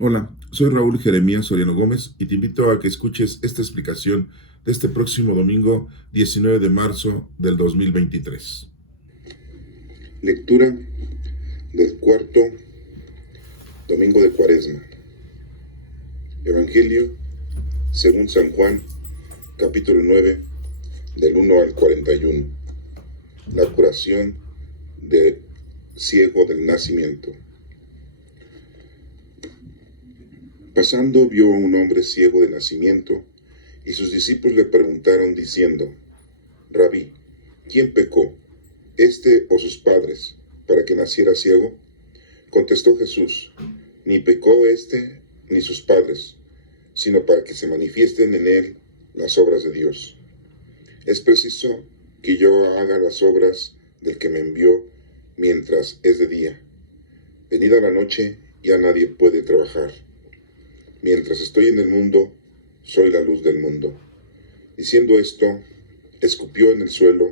Hola, soy Raúl Jeremías Soriano Gómez y te invito a que escuches esta explicación de este próximo domingo 19 de marzo del 2023. Lectura del cuarto domingo de Cuaresma. Evangelio según San Juan, capítulo 9, del 1 al 41. La curación de ciego del nacimiento. Pasando vio a un hombre ciego de nacimiento, y sus discípulos le preguntaron diciendo: Rabí, ¿quién pecó, este o sus padres, para que naciera ciego? Contestó Jesús: ni pecó este ni sus padres, sino para que se manifiesten en él las obras de Dios. Es preciso que yo haga las obras del que me envió mientras es de día. Venida la noche, ya nadie puede trabajar. Mientras estoy en el mundo, soy la luz del mundo. Diciendo esto, escupió en el suelo,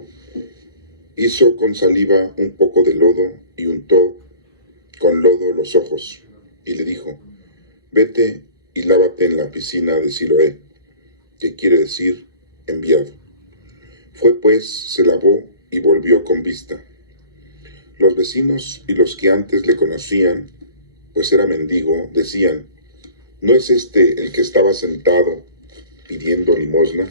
hizo con saliva un poco de lodo y untó con lodo los ojos, y le dijo: vete y lávate en la piscina de Siloé, que quiere decir enviado. Fue pues, se lavó y volvió con vista. Los vecinos y los que antes le conocían, pues era mendigo, decían: ¿no es este el que estaba sentado pidiendo limosna?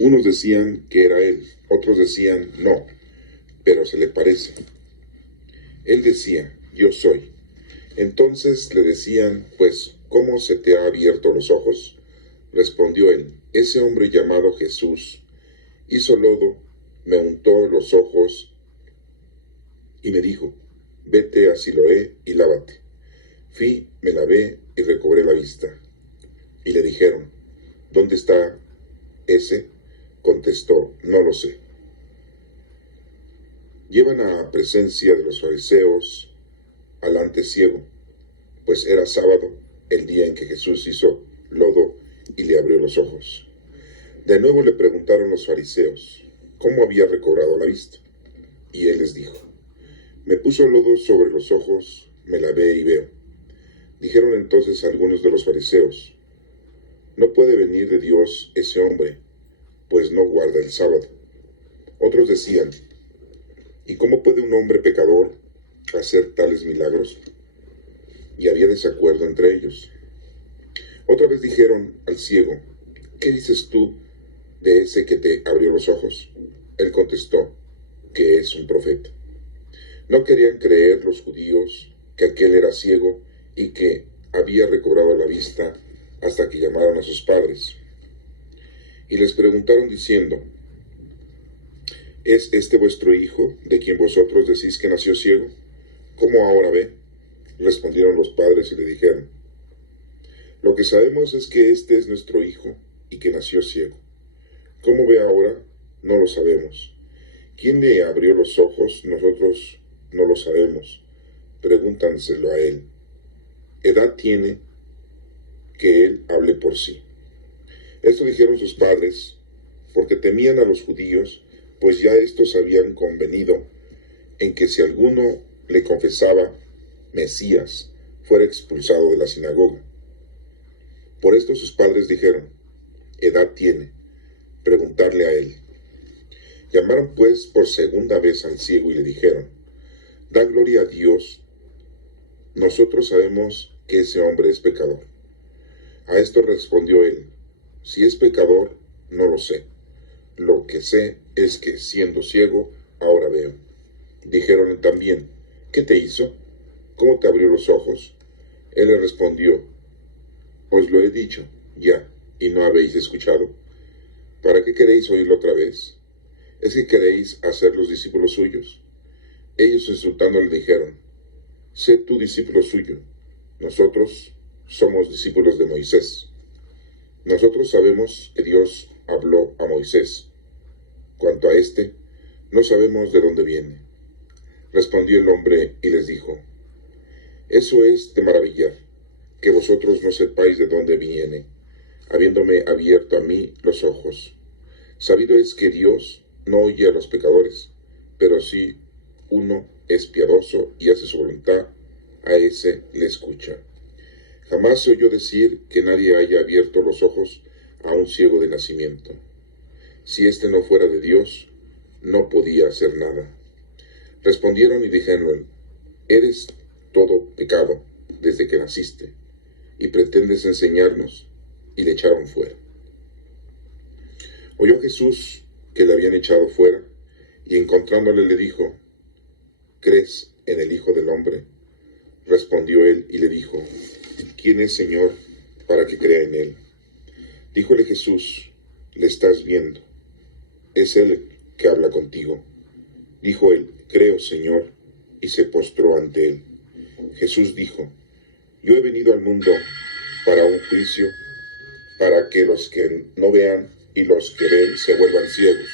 Unos decían que era él, otros decían no, pero se le parece. Él decía: yo soy. Entonces le decían: pues, ¿cómo se te ha abierto los ojos? Respondió él: ese hombre llamado Jesús hizo lodo, me untó los ojos y me dijo: vete a Siloé y lávate. Fui, me lavé y recobré la vista. Y le dijeron: ¿dónde está ese? Contestó: no lo sé. Llevan a presencia de los fariseos al ante ciego, pues era sábado, el día en que Jesús hizo lodo y le abrió los ojos. De nuevo le preguntaron los fariseos cómo había recobrado la vista. Y él les dijo: me puso lodo sobre los ojos, me lavé y veo. Dijeron entonces algunos de los fariseos: no puede venir de Dios ese hombre, pues no guarda el sábado. Otros decían: ¿y cómo puede un hombre pecador hacer tales milagros? Y había desacuerdo entre ellos. Otra vez dijeron al ciego: ¿qué dices tú de ese que te abrió los ojos? Él contestó que es un profeta. No querían creer los judíos que aquel era ciego y que había recobrado la vista hasta que llamaron a sus padres. Y les preguntaron diciendo: ¿es este vuestro hijo, de quien vosotros decís que nació ciego? ¿Cómo ahora ve? Respondieron los padres y le dijeron: lo que sabemos es que este es nuestro hijo y que nació ciego. ¿Cómo ve ahora? No lo sabemos. ¿Quién le abrió los ojos? Nosotros no lo sabemos. Pregúntanselo a él. Edad tiene que él hable por sí. Esto dijeron sus padres porque temían a los judíos, pues ya estos habían convenido en que si alguno le confesaba Mesías, fuera expulsado de la sinagoga. Por esto sus padres dijeron: edad tiene, preguntarle a él. Llamaron pues por segunda vez al ciego y le dijeron: da gloria a Dios, nosotros sabemos que ese hombre es pecador. A esto respondió él: si es pecador, no lo sé. Lo que sé es que, siendo ciego, ahora veo. Dijeron también: ¿qué te hizo? ¿Cómo te abrió los ojos? Él le respondió: os lo he dicho ya, y no habéis escuchado. ¿Para qué queréis oírlo otra vez? ¿Es que queréis hacer los discípulos suyos? Ellos insultando le dijeron: sé tú discípulo suyo, nosotros somos discípulos de Moisés. Nosotros sabemos que Dios habló a Moisés. Cuanto a este, no sabemos de dónde viene. Respondió el hombre y les dijo: eso es de maravillar, que vosotros no sepáis de dónde viene, habiéndome abierto a mí los ojos. Sabido es que Dios no oye a los pecadores, pero si uno es piadoso y hace su voluntad, a ese le escucha. Jamás se oyó decir que nadie haya abierto los ojos a un ciego de nacimiento. Si éste no fuera de Dios, no podía hacer nada. Respondieron y dijeron: eres todo pecado desde que naciste, y pretendes enseñarnos, y le echaron fuera. Oyó Jesús que le habían echado fuera, y encontrándole le dijo: ¿crees en el Hijo del Hombre? Respondió él y le dijo: ¿quién es, Señor, para que crea en él? Díjole Jesús: le estás viendo, es él que habla contigo. Dijo él: creo, Señor, y se postró ante él. Jesús dijo: yo he venido al mundo para un juicio, para que los que no vean y los que ven se vuelvan ciegos.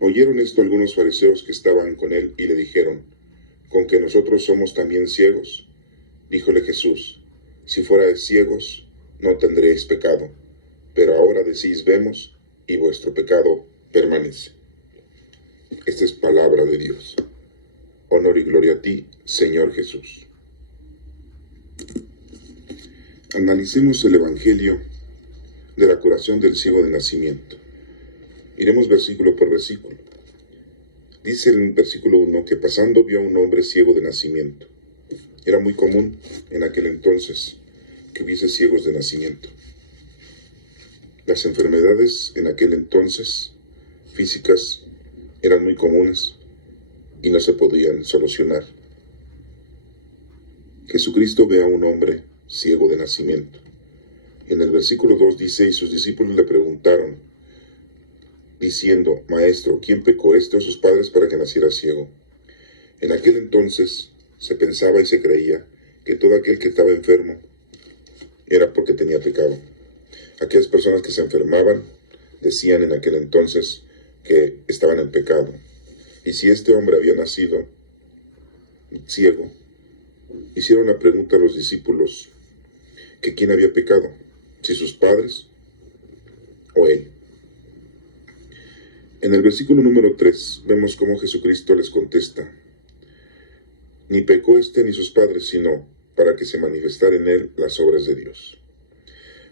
Oyeron esto algunos fariseos que estaban con él y le dijeron: ¿con que nosotros somos también ciegos? Díjole Jesús: si fuerais ciegos, no tendréis pecado, pero ahora decís: vemos, y vuestro pecado permanece. Esta es palabra de Dios. Honor y gloria a ti, Señor Jesús. Analicemos el Evangelio de la curación del ciego de nacimiento. Iremos versículo por versículo. Dice en el versículo 1 que pasando vio a un hombre ciego de nacimiento. Era muy común en aquel entonces que hubiese ciegos de nacimiento. Las enfermedades en aquel entonces físicas eran muy comunes y no se podían solucionar. Jesucristo ve a un hombre ciego de nacimiento. En el versículo 2 dice: y sus discípulos le preguntaron, diciendo: Maestro, ¿quién pecó, este o sus padres, para que naciera ciego? En aquel entonces se pensaba y se creía que todo aquel que estaba enfermo era porque tenía pecado. Aquellas personas que se enfermaban decían en aquel entonces que estaban en pecado. Y si este hombre había nacido ciego, hicieron la pregunta a los discípulos que quién había pecado, si sus padres o él. En el versículo número 3 vemos cómo Jesucristo les contesta: ni pecó este ni sus padres, sino para que se manifestara en él las obras de Dios.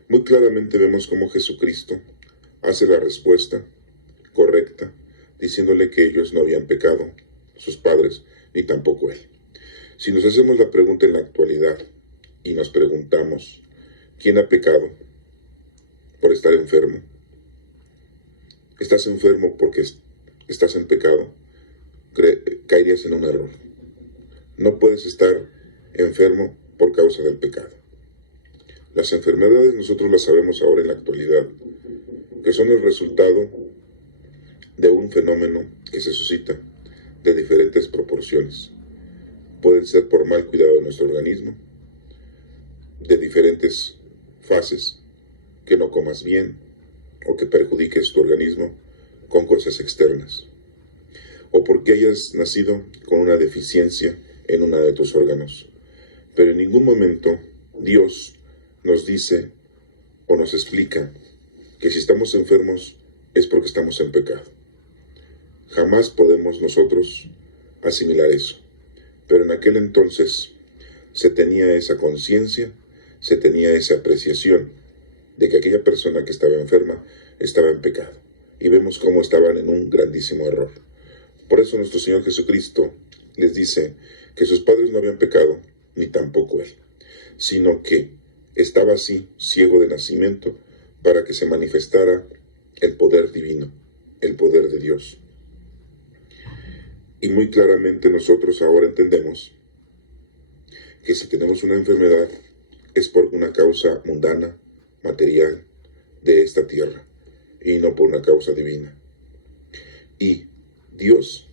Muy claramente vemos cómo Jesucristo hace la respuesta correcta, diciéndole que ellos no habían pecado, sus padres, ni tampoco él. Si nos hacemos la pregunta en la actualidad y nos preguntamos: ¿quién ha pecado por estar enfermo? ¿Estás enfermo porque estás en pecado? Caerías en un error. No puedes estar enfermo por causa del pecado. Las enfermedades nosotros las sabemos ahora en la actualidad, que son el resultado de un fenómeno que se suscita de diferentes proporciones. Pueden ser por mal cuidado de nuestro organismo, de diferentes fases, que no comas bien o que perjudiques tu organismo con cosas externas, o porque hayas nacido con una deficiencia en uno de tus órganos. Pero en ningún momento Dios nos dice o nos explica que si estamos enfermos es porque estamos en pecado. Jamás podemos nosotros asimilar eso. Pero en aquel entonces se tenía esa conciencia, se tenía esa apreciación de que aquella persona que estaba enferma estaba en pecado. Y vemos cómo estaban en un grandísimo error. Por eso nuestro Señor Jesucristo les dice que sus padres no habían pecado, ni tampoco él, sino que estaba así, ciego de nacimiento, para que se manifestara el poder divino, el poder de Dios. Y muy claramente nosotros ahora entendemos que si tenemos una enfermedad es por una causa mundana, material, de esta tierra, y no por una causa divina. Y Dios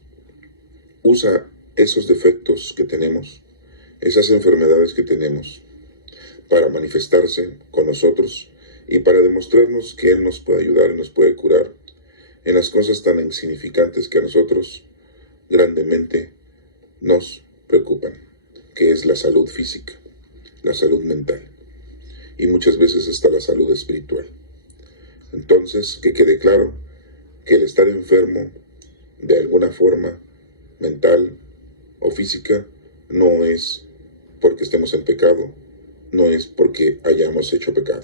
usa esos defectos que tenemos, esas enfermedades que tenemos, para manifestarse con nosotros y para demostrarnos que Él nos puede ayudar y nos puede curar en las cosas tan insignificantes que a nosotros grandemente nos preocupan, que es la salud física, la salud mental y muchas veces hasta la salud espiritual. Entonces, que quede claro que el estar enfermo de alguna forma, mental o física, no es porque estemos en pecado, no es porque hayamos hecho pecado,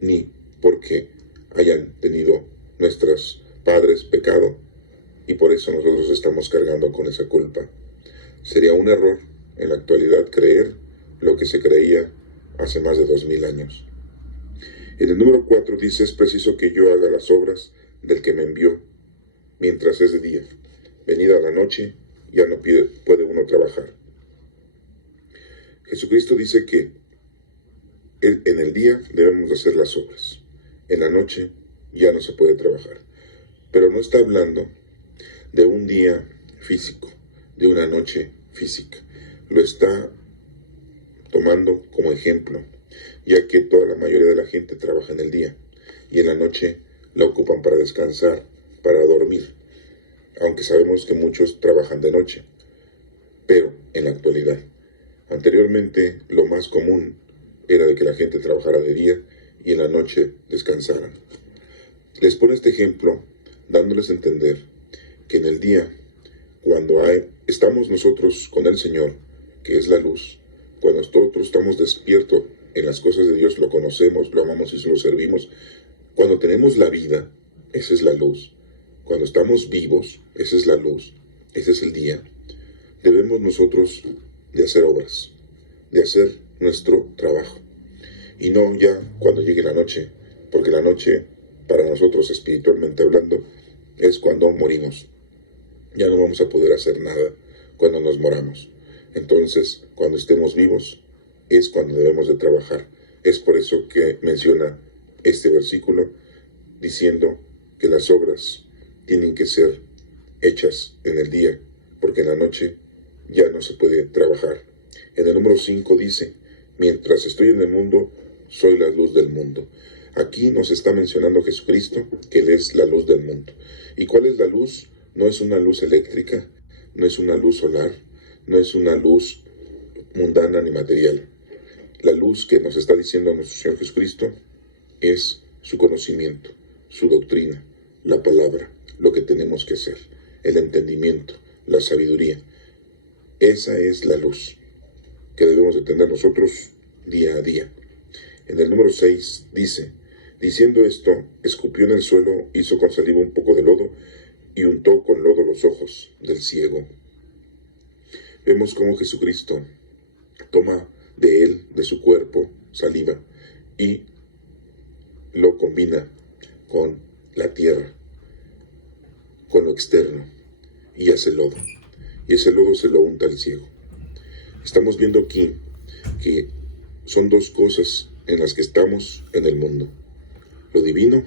ni porque hayan tenido nuestros padres pecado y por eso nosotros estamos cargando con esa culpa. Sería un error en la actualidad creer lo que se creía hace más de 2000 años. En el número 4 dice: es preciso que yo haga las obras del que me envió mientras es de día. Venida la noche, ya no puede uno trabajar. Jesucristo dice que en el día debemos de hacer las obras. En la noche ya no se puede trabajar. Pero no está hablando de un día físico, de una noche física. Lo está tomando como ejemplo, ya que toda la mayoría de la gente trabaja en el día y en la noche la ocupan para descansar, para dormir, aunque sabemos que muchos trabajan de noche, pero en la actualidad. Anteriormente lo más común era de que la gente trabajara de día y en la noche descansaran. Les pone este ejemplo dándoles a entender que en el día, cuando estamos nosotros con el Señor, que es la luz, cuando nosotros estamos despiertos en las cosas de Dios, lo conocemos, lo amamos y lo servimos, cuando tenemos la vida, esa es la luz. Cuando estamos vivos, esa es la luz, ese es el día. Debemos nosotros de hacer obras, de hacer nuestro trabajo. Y no ya cuando llegue la noche, porque la noche, para nosotros espiritualmente hablando, es cuando morimos. Ya no vamos a poder hacer nada cuando nos moramos. Entonces, cuando estemos vivos, es cuando debemos de trabajar. Es por eso que menciona este versículo, diciendo que las obras tienen que ser hechas en el día, porque en la noche ya no se puede trabajar. En el número 5 dice: mientras estoy en el mundo, soy la luz del mundo. Aquí nos está mencionando Jesucristo que Él es la luz del mundo. ¿Y cuál es la luz? No es una luz eléctrica, no es una luz solar, no es una luz mundana ni material. La luz que nos está diciendo nuestro Señor Jesucristo es su conocimiento, su doctrina, la palabra, lo que tenemos que hacer, el entendimiento, la sabiduría. Esa es la luz que debemos de tener nosotros día a día. En el número 6 dice: diciendo esto, escupió en el suelo, hizo con saliva un poco de lodo y untó con lodo los ojos del ciego. Vemos cómo Jesucristo toma de él, de su cuerpo, saliva y lo combina con la tierra, con lo externo, y hace lodo. Y ese lodo se lo unta al ciego. Estamos viendo aquí que son dos cosas en las que estamos en el mundo: lo divino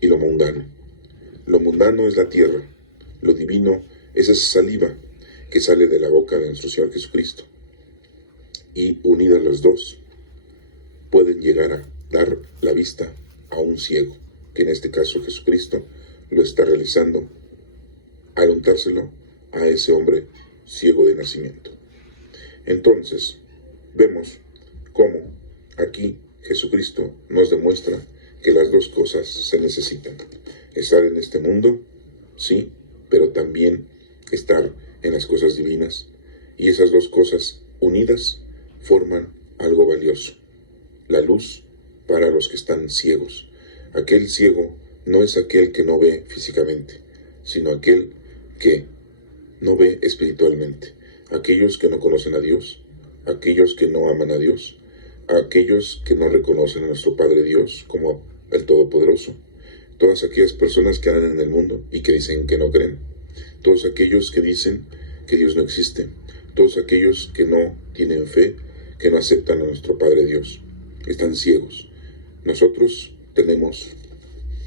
y lo mundano. Lo mundano es la tierra, lo divino es esa saliva que sale de la boca de nuestro Señor Jesucristo. Y unidas las dos, pueden llegar a dar la vista a un ciego, que en este caso Jesucristo lo está realizando al untárselo a ese hombre ciego de nacimiento. Entonces, vemos cómo aquí Jesucristo nos demuestra que las dos cosas se necesitan. Estar en este mundo, sí, pero también estar en las cosas divinas. Y esas dos cosas unidas forman algo valioso: la luz para los que están ciegos. Aquel ciego no es aquel que no ve físicamente, sino aquel que no ve espiritualmente. Aquellos que no conocen a Dios, aquellos que no aman a Dios, aquellos que no reconocen a nuestro Padre Dios como el Todopoderoso, todas aquellas personas que andan en el mundo y que dicen que no creen, todos aquellos que dicen que Dios no existe, todos aquellos que no tienen fe, que no aceptan a nuestro Padre Dios, están ciegos. Nosotros tenemos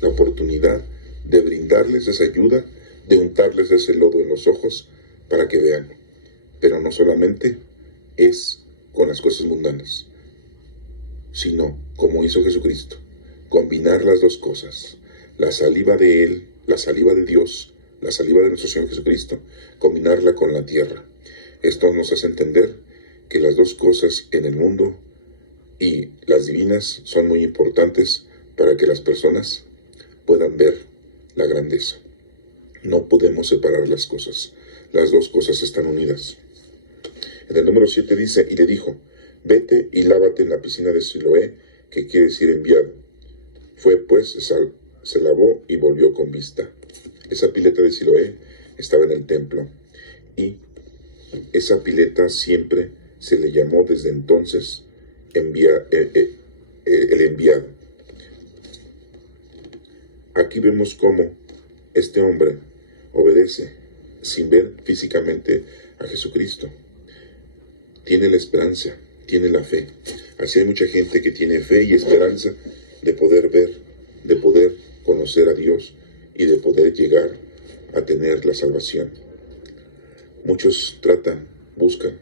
la oportunidad de brindarles esa ayuda, de untarles ese lodo en los ojos para que vean. Pero no solamente es con las cosas mundanas, sino, como hizo Jesucristo, combinar las dos cosas: la saliva de Él, la saliva de Dios, la saliva de nuestro Señor Jesucristo, combinarla con la tierra. Esto nos hace entender que las dos cosas en el mundo y las divinas son muy importantes para que las personas puedan ver la grandeza. No podemos separar las cosas. Las dos cosas están unidas. En el número 7 dice, y le dijo, vete y lávate en la piscina de Siloé, que quiere decir enviado. Fue pues, se lavó y volvió con vista. Esa pileta de Siloé estaba en el templo, y esa pileta siempre se le llamó desde entonces el enviado. Aquí vemos cómo este hombre obedece sin ver físicamente a Jesucristo. Tiene la esperanza, tiene la fe. Así hay mucha gente que tiene fe y esperanza de poder ver, de poder conocer a Dios y de poder llegar a tener la salvación. Muchos tratan, buscan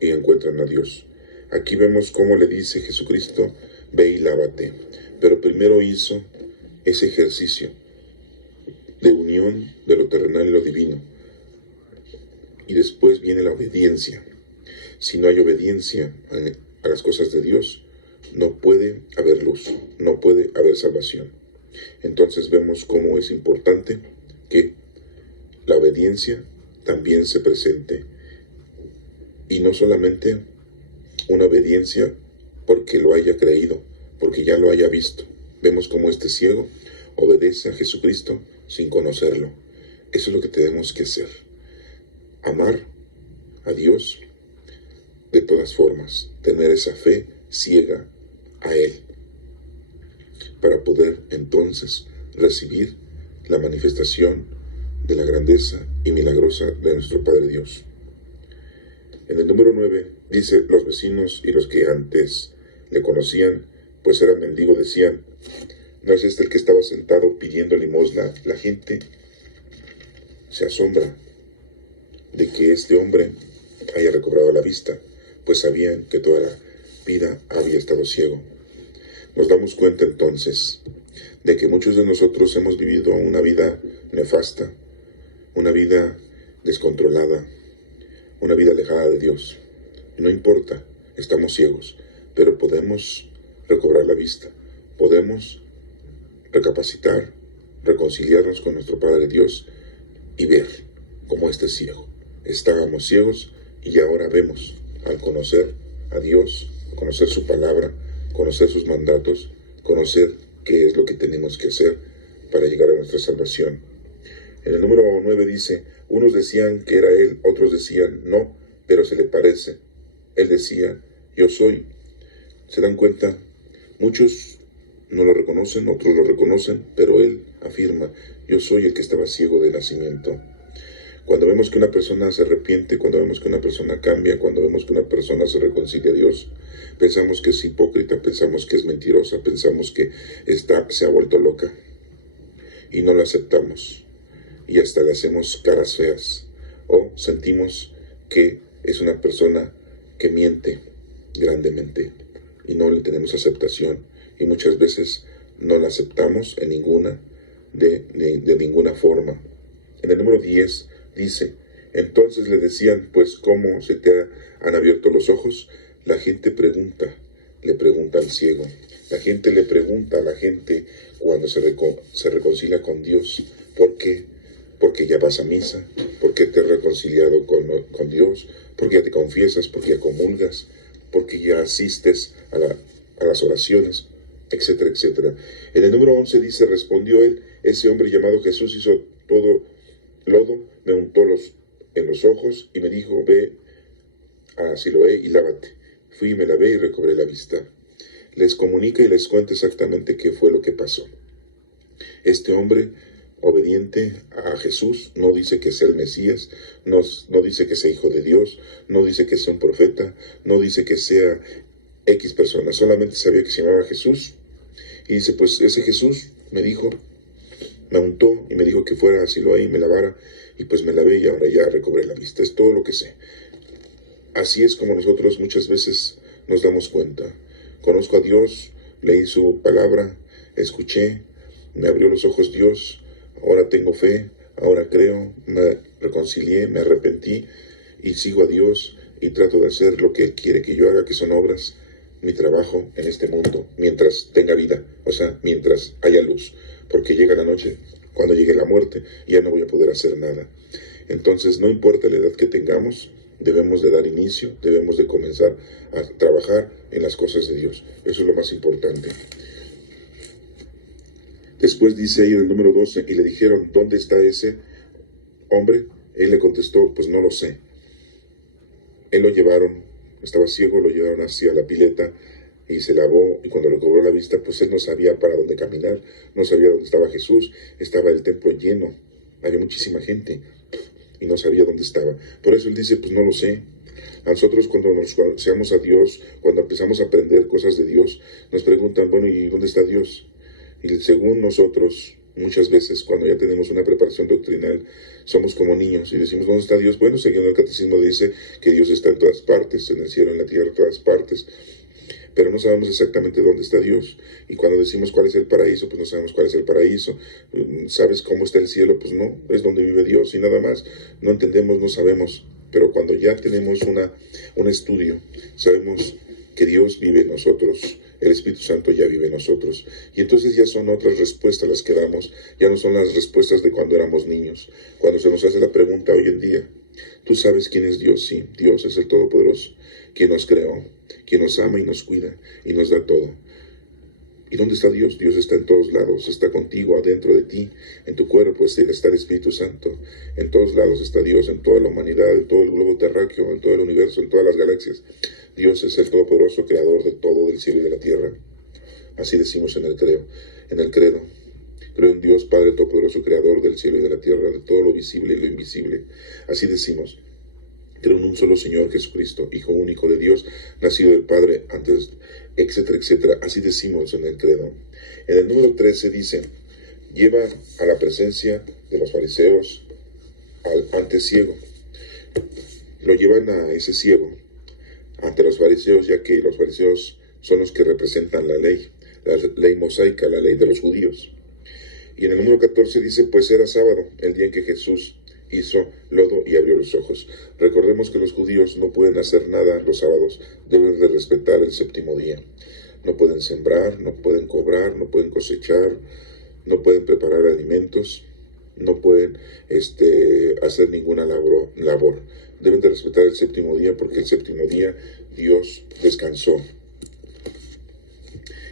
y encuentran a Dios. Aquí vemos cómo le dice Jesucristo, ve y lávate. Pero primero hizo ese ejercicio de unión de lo terrenal y lo divino. Y después viene la obediencia. Si no hay obediencia a las cosas de Dios, no puede haber luz, no puede haber salvación. Entonces vemos cómo es importante que la obediencia también se presente. Y no solamente una obediencia porque lo haya creído, porque ya lo haya visto. Vemos cómo este ciego obedece a Jesucristo sin conocerlo. Eso es lo que tenemos que hacer. Amar a Dios de todas formas, tener esa fe ciega a Él, para poder entonces recibir la manifestación de la grandeza y milagrosa de nuestro Padre Dios. En el número 9 dice, los vecinos y los que antes le conocían, pues era mendigo, decían, ¿no es este el que estaba sentado pidiendo limosna? La gente se asombra de que este hombre haya recobrado la vista, pues sabían que toda la vida había estado ciego. Nos damos cuenta entonces de que muchos de nosotros hemos vivido una vida nefasta, una vida descontrolada, una vida alejada de Dios. No importa, estamos ciegos, pero podemos recobrar la vista, podemos recapacitar, reconciliarnos con nuestro Padre Dios y ver como este ciego. Estábamos ciegos y ahora vemos, al conocer a Dios, conocer su palabra, conocer sus mandatos, conocer qué es lo que tenemos que hacer para llegar a nuestra salvación. En el número 9 dice, unos decían que era él, otros decían no, pero se le parece. Él decía, yo soy. ¿Se dan cuenta? Muchos no lo reconocen, otros lo reconocen, pero él afirma, yo soy el que estaba ciego de nacimiento. Cuando vemos que una persona se arrepiente, cuando vemos que una persona cambia, cuando vemos que una persona se reconcilia a Dios, pensamos que es hipócrita, pensamos que es mentirosa, pensamos que se ha vuelto loca y no la aceptamos y hasta le hacemos caras feas o sentimos que es una persona que miente grandemente y no le tenemos aceptación y muchas veces no la aceptamos en de ninguna forma. En el número 10 dice, entonces le decían, pues, ¿cómo se te han abierto los ojos? La gente le pregunta al ciego. La gente le pregunta a la gente cuando se reconcilia con Dios. ¿Por qué? Porque ya vas a misa, porque te has reconciliado con Dios, porque ya te confiesas, porque ya comulgas, porque ya asistes a las oraciones, etcétera, etcétera. En el número 11 dice, respondió él, ese hombre llamado Jesús hizo todo lodo, me untó en los ojos y me dijo, ve a Siloé y lávate. Fui y me lavé y recobré la vista. Les comunica y les cuenta exactamente qué fue lo que pasó. Este hombre obediente a Jesús no dice que sea el Mesías, no dice que sea hijo de Dios, no dice que sea un profeta, no dice que sea X persona, solamente sabía que se llamaba Jesús. Y dice, pues ese Jesús me untó y me dijo que fuera a Siloé y me lavara, y pues me lavé y ahora ya recobré la vista. Es todo lo que sé. Así es como nosotros muchas veces nos damos cuenta. Conozco a Dios, leí su palabra, escuché, me abrió los ojos Dios, ahora tengo fe, ahora creo, me reconcilié, me arrepentí y sigo a Dios y trato de hacer lo que Él quiere que yo haga, que son obras, mi trabajo en este mundo, mientras tenga vida, o sea, mientras haya luz, porque llega la noche, cuando llegue la muerte, ya no voy a poder hacer nada. Entonces, no importa la edad que tengamos, debemos de dar inicio, debemos de comenzar a trabajar en las cosas de Dios. Eso es lo más importante. Después dice ahí en el número 12, y le dijeron, ¿dónde está ese hombre? Él le contestó, pues no lo sé. Él lo llevaron, estaba ciego, lo llevaron hacia la pileta y se lavó, y cuando recobró la vista, pues él no sabía para dónde caminar, no sabía dónde estaba Jesús, estaba el templo lleno, había muchísima gente y no sabía dónde estaba. Por eso él dice, pues no lo sé. A nosotros cuando nos conocemos a Dios, cuando empezamos a aprender cosas de Dios, nos preguntan, bueno, ¿y dónde está Dios? Y según nosotros, muchas veces cuando ya tenemos una preparación doctrinal, somos como niños y decimos, ¿dónde está Dios? Bueno, siguiendo el catecismo dice que Dios está en todas partes, en el cielo, en la tierra, en todas partes. Pero no sabemos exactamente dónde está Dios. Y cuando decimos cuál es el paraíso, pues no sabemos cuál es el paraíso. ¿Sabes cómo está el cielo? Pues no, es donde vive Dios y nada más. No entendemos, no sabemos. Pero cuando ya tenemos un estudio, sabemos que Dios vive en nosotros, el Espíritu Santo ya vive en nosotros. Y entonces ya son otras respuestas las que damos, ya no son las respuestas de cuando éramos niños. Cuando se nos hace la pregunta hoy en día, ¿tú sabes quién es Dios? Sí, Dios es el Todopoderoso, quien nos creó, quien nos ama y nos cuida y nos da todo. ¿Y dónde está Dios? Dios está en todos lados, está contigo, adentro de ti, en tu cuerpo está el Espíritu Santo. En todos lados está Dios, en toda la humanidad, en todo el globo terráqueo, en todo el universo, en todas las galaxias. Dios es el Todopoderoso, creador de todo, del cielo y de la tierra. Así decimos en el credo. Creo en Dios, Padre Todopoderoso, creador del cielo y de la tierra, de todo lo visible y lo invisible. Así decimos. Creo en un solo Señor Jesucristo, Hijo único de Dios, nacido del Padre antes, etcétera, etcétera. Así decimos en el credo. En el número 13 dice, lleva a la presencia de los fariseos al antes ciego. Lo llevan a ese ciego ante los fariseos, ya que los fariseos son los que representan la ley mosaica, la ley de los judíos. Y en el número 14 dice, pues era sábado, el día en que Jesús hizo lodo y abrió los ojos. Recordemos que los judíos no pueden hacer nada los sábados, deben de respetar el séptimo día. No pueden sembrar, no pueden cobrar, no pueden cosechar, no pueden preparar alimentos, no pueden hacer ninguna labor. Deben de respetar el séptimo día porque el séptimo día Dios descansó.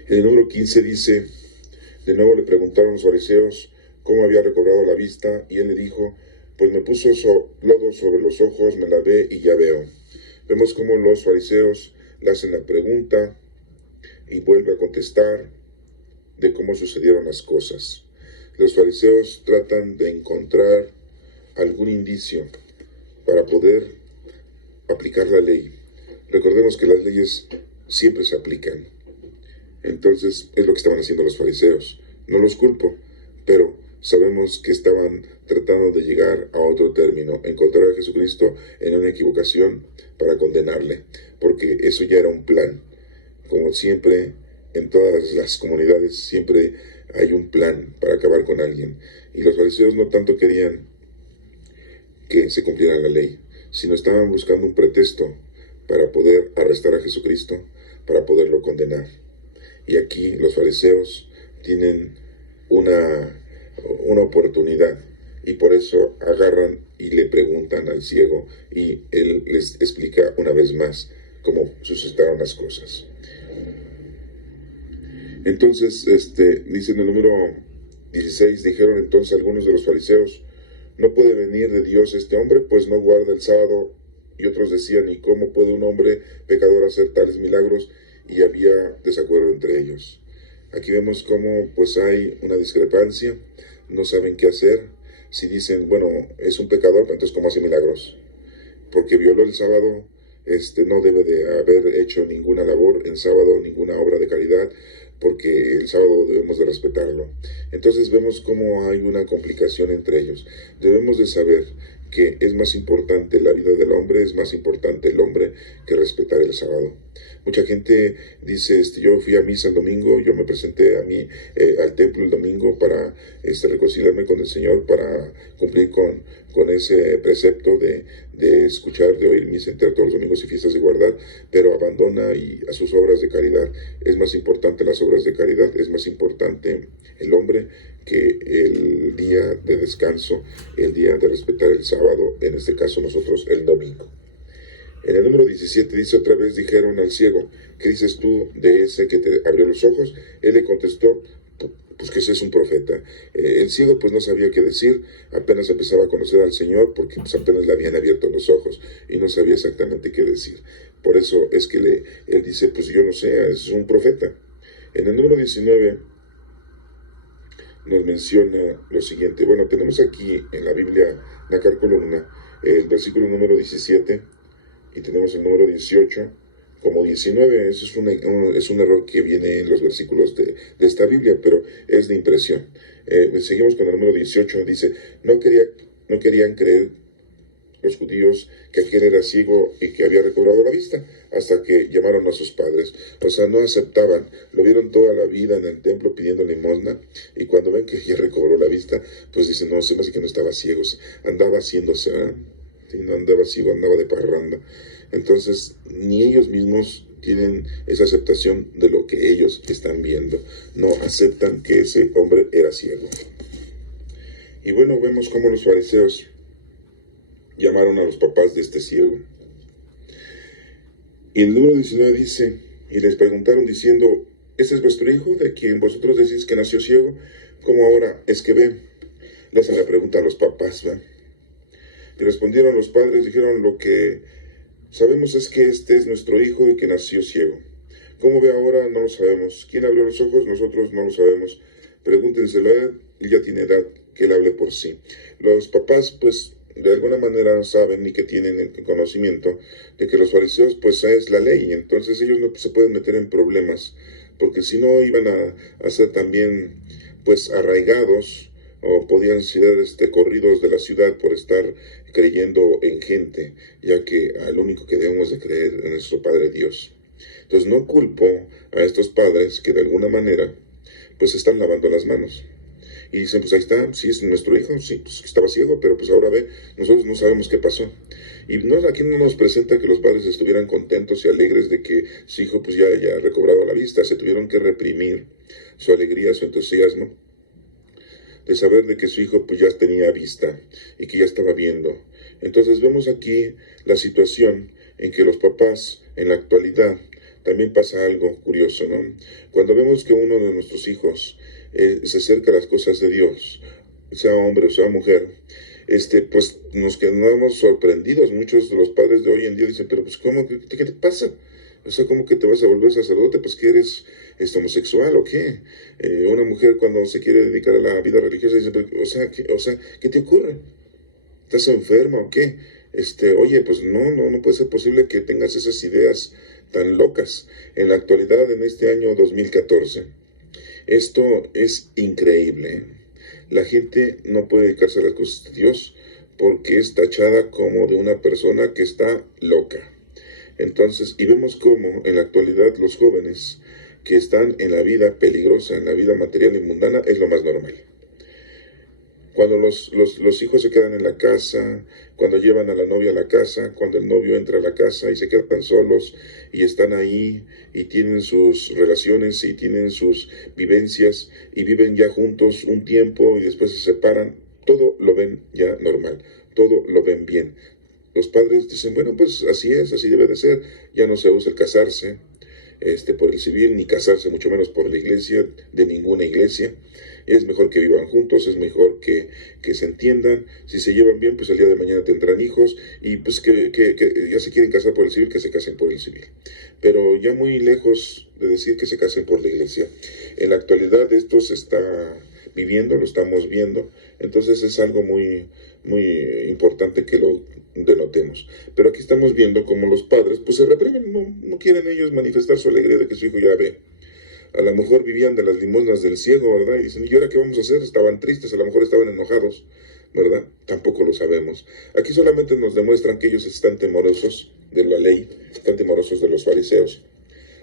En el número 15 dice, de nuevo le preguntaron los fariseos cómo había recobrado la vista y él le dijo, pues me puso lodo sobre los ojos, me lavé y ya veo. Vemos cómo los fariseos le hacen la pregunta y vuelve a contestar de cómo sucedieron las cosas. Los fariseos tratan de encontrar algún indicio para poder aplicar la ley. Recordemos que las leyes siempre se aplican. Entonces es lo que estaban haciendo los fariseos. No los culpo, pero sabemos que estaban tratando de llegar a otro término, encontrar a Jesucristo en una equivocación para condenarle, porque eso ya era un plan. Como siempre, en todas las comunidades siempre hay un plan para acabar con alguien. Y los fariseos no tanto querían que se cumpliera la ley, sino estaban buscando un pretexto para poder arrestar a Jesucristo, para poderlo condenar. Y aquí los fariseos tienen una oportunidad y por eso agarran y le preguntan al ciego y él les explica una vez más cómo sucedieron las cosas. Entonces, dice en el número 16, dijeron entonces algunos de los fariseos, no puede venir de Dios este hombre, pues no guarda el sábado. Y otros decían, ¿y cómo puede un hombre pecador hacer tales milagros? Y había desacuerdo entre ellos. Aquí vemos cómo pues hay una discrepancia, no saben qué hacer. Si dicen, bueno, es un pecador, entonces ¿cómo hace milagros? Porque violó el sábado, no debe de haber hecho ninguna labor en sábado, ninguna obra de caridad, porque el sábado debemos de respetarlo. Entonces vemos cómo hay una complicación entre ellos. Debemos de saber que es más importante la vida del hombre, es más importante el hombre que respetar el sábado. Mucha gente dice, yo fui a misa el domingo, yo me presenté al templo el domingo para reconciliarme con el Señor, para cumplir con ese precepto de escuchar, de oír misa entera todos los domingos y fiestas de guardar, pero abandona a sus obras de caridad. Es más importante las obras de caridad, es más importante el hombre que el día de descanso, el día de respetar el sábado, en este caso nosotros el domingo. En el número 17 dice: otra vez dijeron al ciego: ¿qué dices tú de ese que te abrió los ojos? Él le contestó: pues que ese es un profeta. El ciego pues no sabía qué decir, apenas empezaba a conocer al Señor porque pues apenas le habían abierto los ojos y no sabía exactamente qué decir. Por eso es que él dice: pues yo no sé, es un profeta. En el número 19 nos menciona lo siguiente. Bueno, tenemos aquí en la Biblia Nácar Columna el versículo número 17 y tenemos el número 18 como 19. Eso es un error que viene en los versículos de esta Biblia, pero es de impresión. Seguimos con el número 18. Dice: no querían creer los judíos que aquel era ciego y que había recobrado la vista, hasta que llamaron a sus padres. O sea, no aceptaban. Lo vieron toda la vida en el templo pidiendo limosna, y cuando ven que ya recobró la vista, pues dicen: no, se me hace que no estaba ciego, andaba haciéndose, sí, no andaba ciego, andaba de parranda. Entonces, ni ellos mismos tienen esa aceptación de lo que ellos están viendo. No aceptan que ese hombre era ciego. Y bueno, vemos cómo los fariseos llamaron a los papás de este ciego. Y el número 19 dice: y les preguntaron diciendo: ¿ese es vuestro hijo, de quien vosotros decís que nació ciego? ¿Cómo ahora es que ve? Le hacen la pregunta a los papás, ¿verdad? Y respondieron los padres, dijeron: lo que sabemos es que este es nuestro hijo y que nació ciego. ¿Cómo ve ahora? No lo sabemos. ¿Quién abrió los ojos? Nosotros no lo sabemos. Pregúntenselo a él, él ya tiene edad, que él hable por sí. Los papás, pues, de alguna manera saben y que tienen el conocimiento de que los fariseos, pues, es la ley. Entonces ellos no se pueden meter en problemas, porque si no iban a ser también, pues, arraigados, o podían ser corridos de la ciudad por estar creyendo en gente, ya que al único que debemos de creer es nuestro Padre Dios. Entonces no culpo a estos padres que de alguna manera pues están lavando las manos. Y dicen: pues ahí está, sí es nuestro hijo, sí, pues estaba ciego, pero pues ahora ve, nosotros no sabemos qué pasó. Y no, aquí no nos presenta que los padres estuvieran contentos y alegres de que su hijo pues ya haya recobrado la vista. Se tuvieron que reprimir su alegría, su entusiasmo, de saber de que su hijo pues ya tenía vista y que ya estaba viendo. Entonces vemos aquí la situación en que los papás en la actualidad también pasa algo curioso, ¿no? Cuando vemos que uno de nuestros hijos se acerca a las cosas de Dios, sea hombre o sea mujer, pues nos quedamos sorprendidos. Muchos de los padres de hoy en día dicen: pero pues ¿cómo? ¿Qué te pasa? O sea, ¿cómo que te vas a volver sacerdote? Pues ¿qué eres? ¿Homosexual o qué? Una mujer cuando se quiere dedicar a la vida religiosa dice: ¿qué te ocurre? ¿Estás enferma o qué? Oye, pues no puede ser posible que tengas esas ideas tan locas en la actualidad, en este año 2014. Esto es increíble. La gente no puede dedicarse a las cosas de Dios porque es tachada como de una persona que está loca. Entonces, y vemos cómo en la actualidad los jóvenes que están en la vida peligrosa, en la vida material y mundana, es lo más normal. Cuando los hijos se quedan en la casa, cuando llevan a la novia a la casa, cuando el novio entra a la casa y se quedan solos y están ahí y tienen sus relaciones y tienen sus vivencias y viven ya juntos un tiempo y después se separan, todo lo ven ya normal, todo lo ven bien. Los padres dicen: bueno, pues así es, así debe de ser, ya no se usa el casarse por el civil, ni casarse mucho menos por la iglesia, de ninguna iglesia. Es mejor que vivan juntos, es mejor que se entiendan. Si se llevan bien, pues el día de mañana tendrán hijos, y pues que ya se quieren casar por el civil, que se casen por el civil. Pero ya muy lejos de decir que se casen por la iglesia. En la actualidad esto se está viviendo, lo estamos viendo, entonces es algo muy, muy importante que lo denotemos. Pero aquí estamos viendo cómo los padres pues se reprimen, no quieren ellos manifestar su alegría de que su hijo ya ve. A lo mejor vivían de las limosnas del ciego, ¿verdad? Y dicen: ¿y ahora qué vamos a hacer? Estaban tristes, a lo mejor estaban enojados, ¿verdad? Tampoco lo sabemos. Aquí solamente nos demuestran que ellos están temerosos de la ley, están temerosos de los fariseos,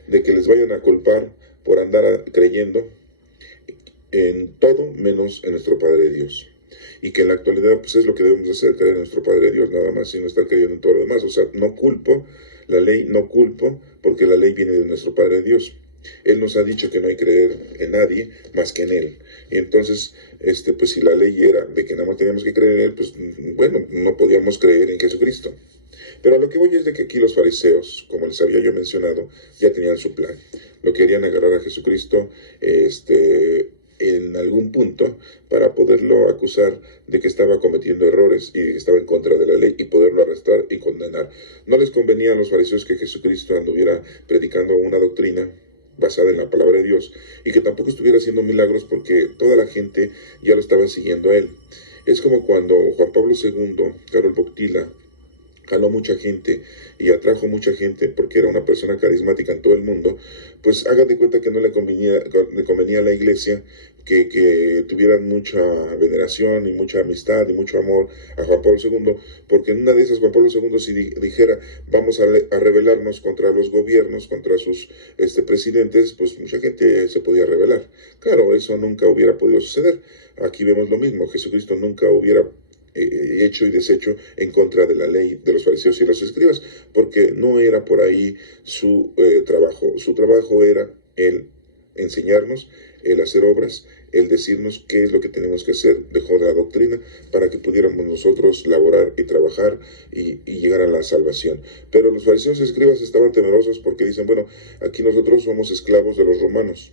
de que les vayan a culpar por andar creyendo en todo menos en nuestro Padre Dios. Y que en la actualidad pues es lo que debemos hacer, creer en nuestro Padre Dios, nada más, y no estar creyendo en todo lo demás. O sea, no culpo la ley, no culpo, porque la ley viene de nuestro Padre Dios. Él nos ha dicho que no hay que creer en nadie más que en Él. Y entonces, pues si la ley era de que nada más teníamos que creer en Él, pues bueno, no podíamos creer en Jesucristo. Pero a lo que voy es de que aquí los fariseos, como les había yo mencionado, ya tenían su plan. Lo querían agarrar a Jesucristo en algún punto para poderlo acusar de que estaba cometiendo errores y de que estaba en contra de la ley y poderlo arrestar y condenar. No les convenía a los fariseos que Jesucristo anduviera predicando una doctrina basada en la palabra de Dios y que tampoco estuviera haciendo milagros porque toda la gente ya lo estaba siguiendo a él. Es como cuando Juan Pablo II, Karol Wojtyła, jaló mucha gente y atrajo mucha gente porque era una persona carismática en todo el mundo, pues hagan de cuenta que no le convenía a la iglesia que tuvieran mucha veneración y mucha amistad y mucho amor a Juan Pablo II, porque en una de esas Juan Pablo II si dijera vamos a rebelarnos contra los gobiernos, contra sus presidentes, pues mucha gente se podía rebelar. Claro, eso nunca hubiera podido suceder. Aquí vemos lo mismo, Jesucristo nunca hubiera hecho y deshecho en contra de la ley de los fariseos y los escribas, porque no era por ahí su trabajo. Su trabajo era el enseñarnos, el hacer obras, el decirnos qué es lo que tenemos que hacer, dejó de la doctrina para que pudiéramos nosotros laborar y trabajar y llegar a la salvación. Pero los fariseos y escribas estaban temerosos porque dicen, bueno, aquí nosotros somos esclavos de los romanos.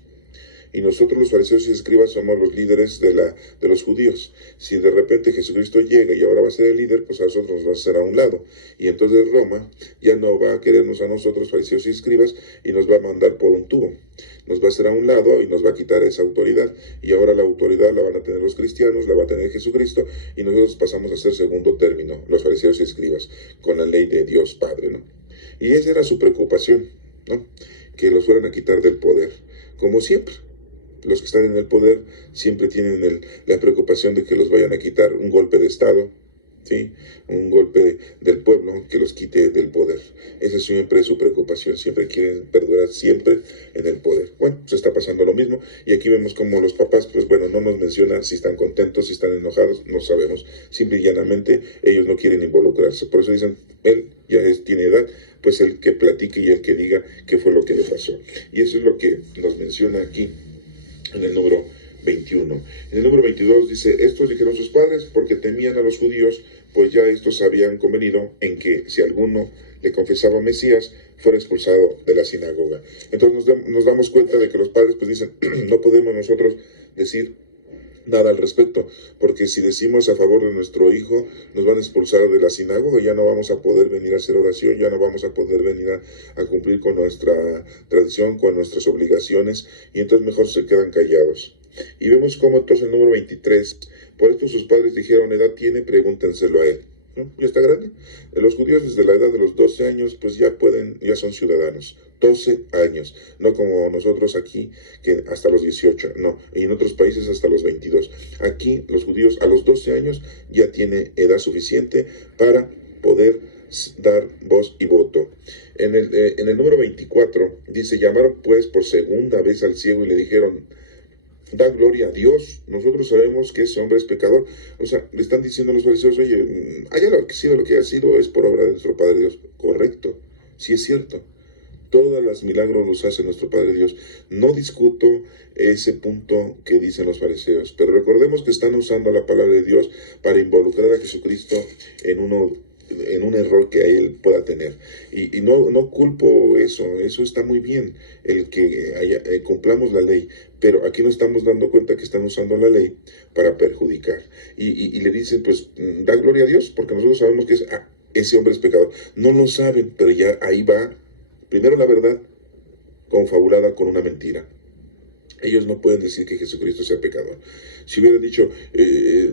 Y nosotros los fariseos y escribas somos los líderes de los judíos. Si de repente Jesucristo llega y ahora va a ser el líder, pues a nosotros nos va a hacer a un lado. Y entonces Roma ya no va a querernos a nosotros, fariseos y escribas, y nos va a mandar por un tubo. Nos va a hacer a un lado y nos va a quitar esa autoridad. Y ahora la autoridad la van a tener los cristianos, la va a tener Jesucristo, y nosotros pasamos a ser segundo término, los fariseos y escribas, con la ley de Dios Padre, ¿no? Y esa era su preocupación, ¿no? Que los fueran a quitar del poder, como siempre. Los que están en el poder siempre tienen la preocupación de que los vayan a quitar un golpe de Estado, ¿sí? Un golpe del pueblo que los quite del poder. Esa siempre es su preocupación, siempre quieren perdurar siempre en el poder. Bueno, se está pasando lo mismo y aquí vemos como los papás, pues bueno, no nos mencionan si están contentos, si están enojados, no sabemos. Simple y llanamente ellos no quieren involucrarse. Por eso dicen, él ya tiene edad, pues el que platique y el que diga qué fue lo que le pasó. Y eso es lo que nos menciona aquí en el número 21. En el número 22 dice, estos dijeron sus padres porque temían a los judíos, pues ya estos habían convenido en que si alguno le confesaba Mesías, fuera expulsado de la sinagoga. Entonces nos damos cuenta de que los padres pues dicen, no podemos nosotros decir nada al respecto, porque si decimos a favor de nuestro hijo, nos van a expulsar de la sinagoga, ya no vamos a poder venir a hacer oración, ya no vamos a poder venir a cumplir con nuestra tradición, con nuestras obligaciones, y entonces mejor se quedan callados. Y vemos cómo entonces el número 23, por esto sus padres dijeron, edad tiene, pregúntenselo a él. ¿No? Ya está grande. Los judíos desde la edad de los 12 años, pues ya son ciudadanos. 12 años, no como nosotros aquí, que hasta los 18, no, y en otros países hasta los 22. Aquí los judíos a los 12 años ya tiene edad suficiente para poder dar voz y voto. En el número 24 dice, llamaron pues por segunda vez al ciego y le dijeron, da gloria a Dios, nosotros sabemos que ese hombre es pecador. O sea, le están diciendo a los fariseos, oye, haya sido lo que haya sido, es por obra de nuestro Padre Dios. Correcto, sí es cierto. Todos los milagros los hace nuestro Padre Dios. No discuto ese punto que dicen los fariseos, pero recordemos que están usando la palabra de Dios para involucrar a Jesucristo en un error que él pueda tener. Y no culpo eso está muy bien, el que cumplamos la ley, pero aquí nos estamos dando cuenta que están usando la ley para perjudicar. Y le dicen, pues, da gloria a Dios, porque nosotros sabemos que ese hombre es pecador. No lo saben, pero ya ahí va. Primero la verdad confabulada con una mentira. Ellos no pueden decir que Jesucristo sea pecador. Si hubieran dicho,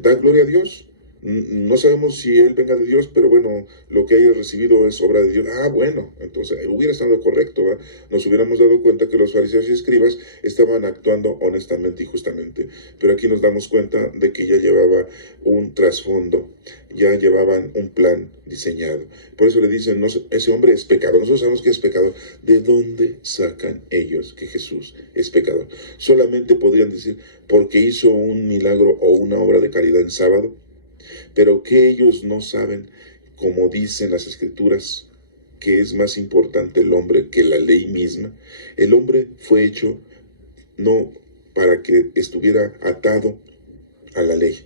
da gloria a Dios, no sabemos si Él venga de Dios, pero bueno, lo que haya recibido es obra de Dios. Ah, bueno, entonces hubiera estado correcto, ¿verdad? Nos hubiéramos dado cuenta que los fariseos y escribas estaban actuando honestamente y justamente. Pero aquí nos damos cuenta de que ya llevaba un trasfondo, ya llevaban un plan diseñado. Por eso le dicen, no, ese hombre es pecador. Nosotros sabemos que es pecador. ¿De dónde sacan ellos que Jesús es pecador? Solamente podrían decir, porque hizo un milagro o una obra de caridad en sábado, pero que ellos no saben, como dicen las Escrituras, que es más importante el hombre que la ley misma. El hombre fue hecho no para que estuviera atado a la ley.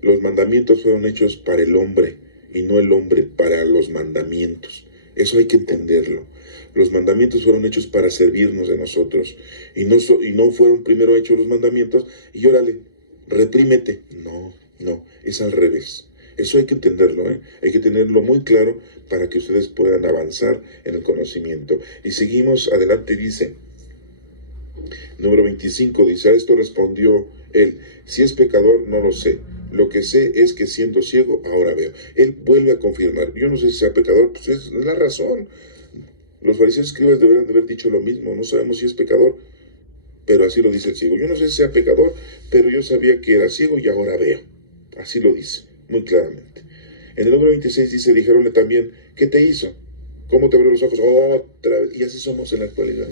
Los mandamientos fueron hechos para el hombre y no el hombre para los mandamientos. Eso hay que entenderlo. Los mandamientos fueron hechos para servirnos de nosotros y no fueron primero hechos los mandamientos y órale, reprímete. No, no, es al revés. Eso hay que entenderlo, hay que tenerlo muy claro para que ustedes puedan avanzar en el conocimiento. Y seguimos adelante, dice, número 25, dice, a esto respondió él, si es pecador no lo sé, lo que sé es que siendo ciego ahora veo. Él vuelve a confirmar, yo no sé si sea pecador, pues es la razón. Los fariseos y escribas deberían de haber dicho lo mismo, no sabemos si es pecador, pero así lo dice el ciego. Yo no sé si sea pecador, pero yo sabía que era ciego y ahora veo. Así lo dice, muy claramente. En el número 26 dice, dijeronle también, ¿qué te hizo? ¿Cómo te abrió los ojos? Otra vez. Y así somos en la actualidad.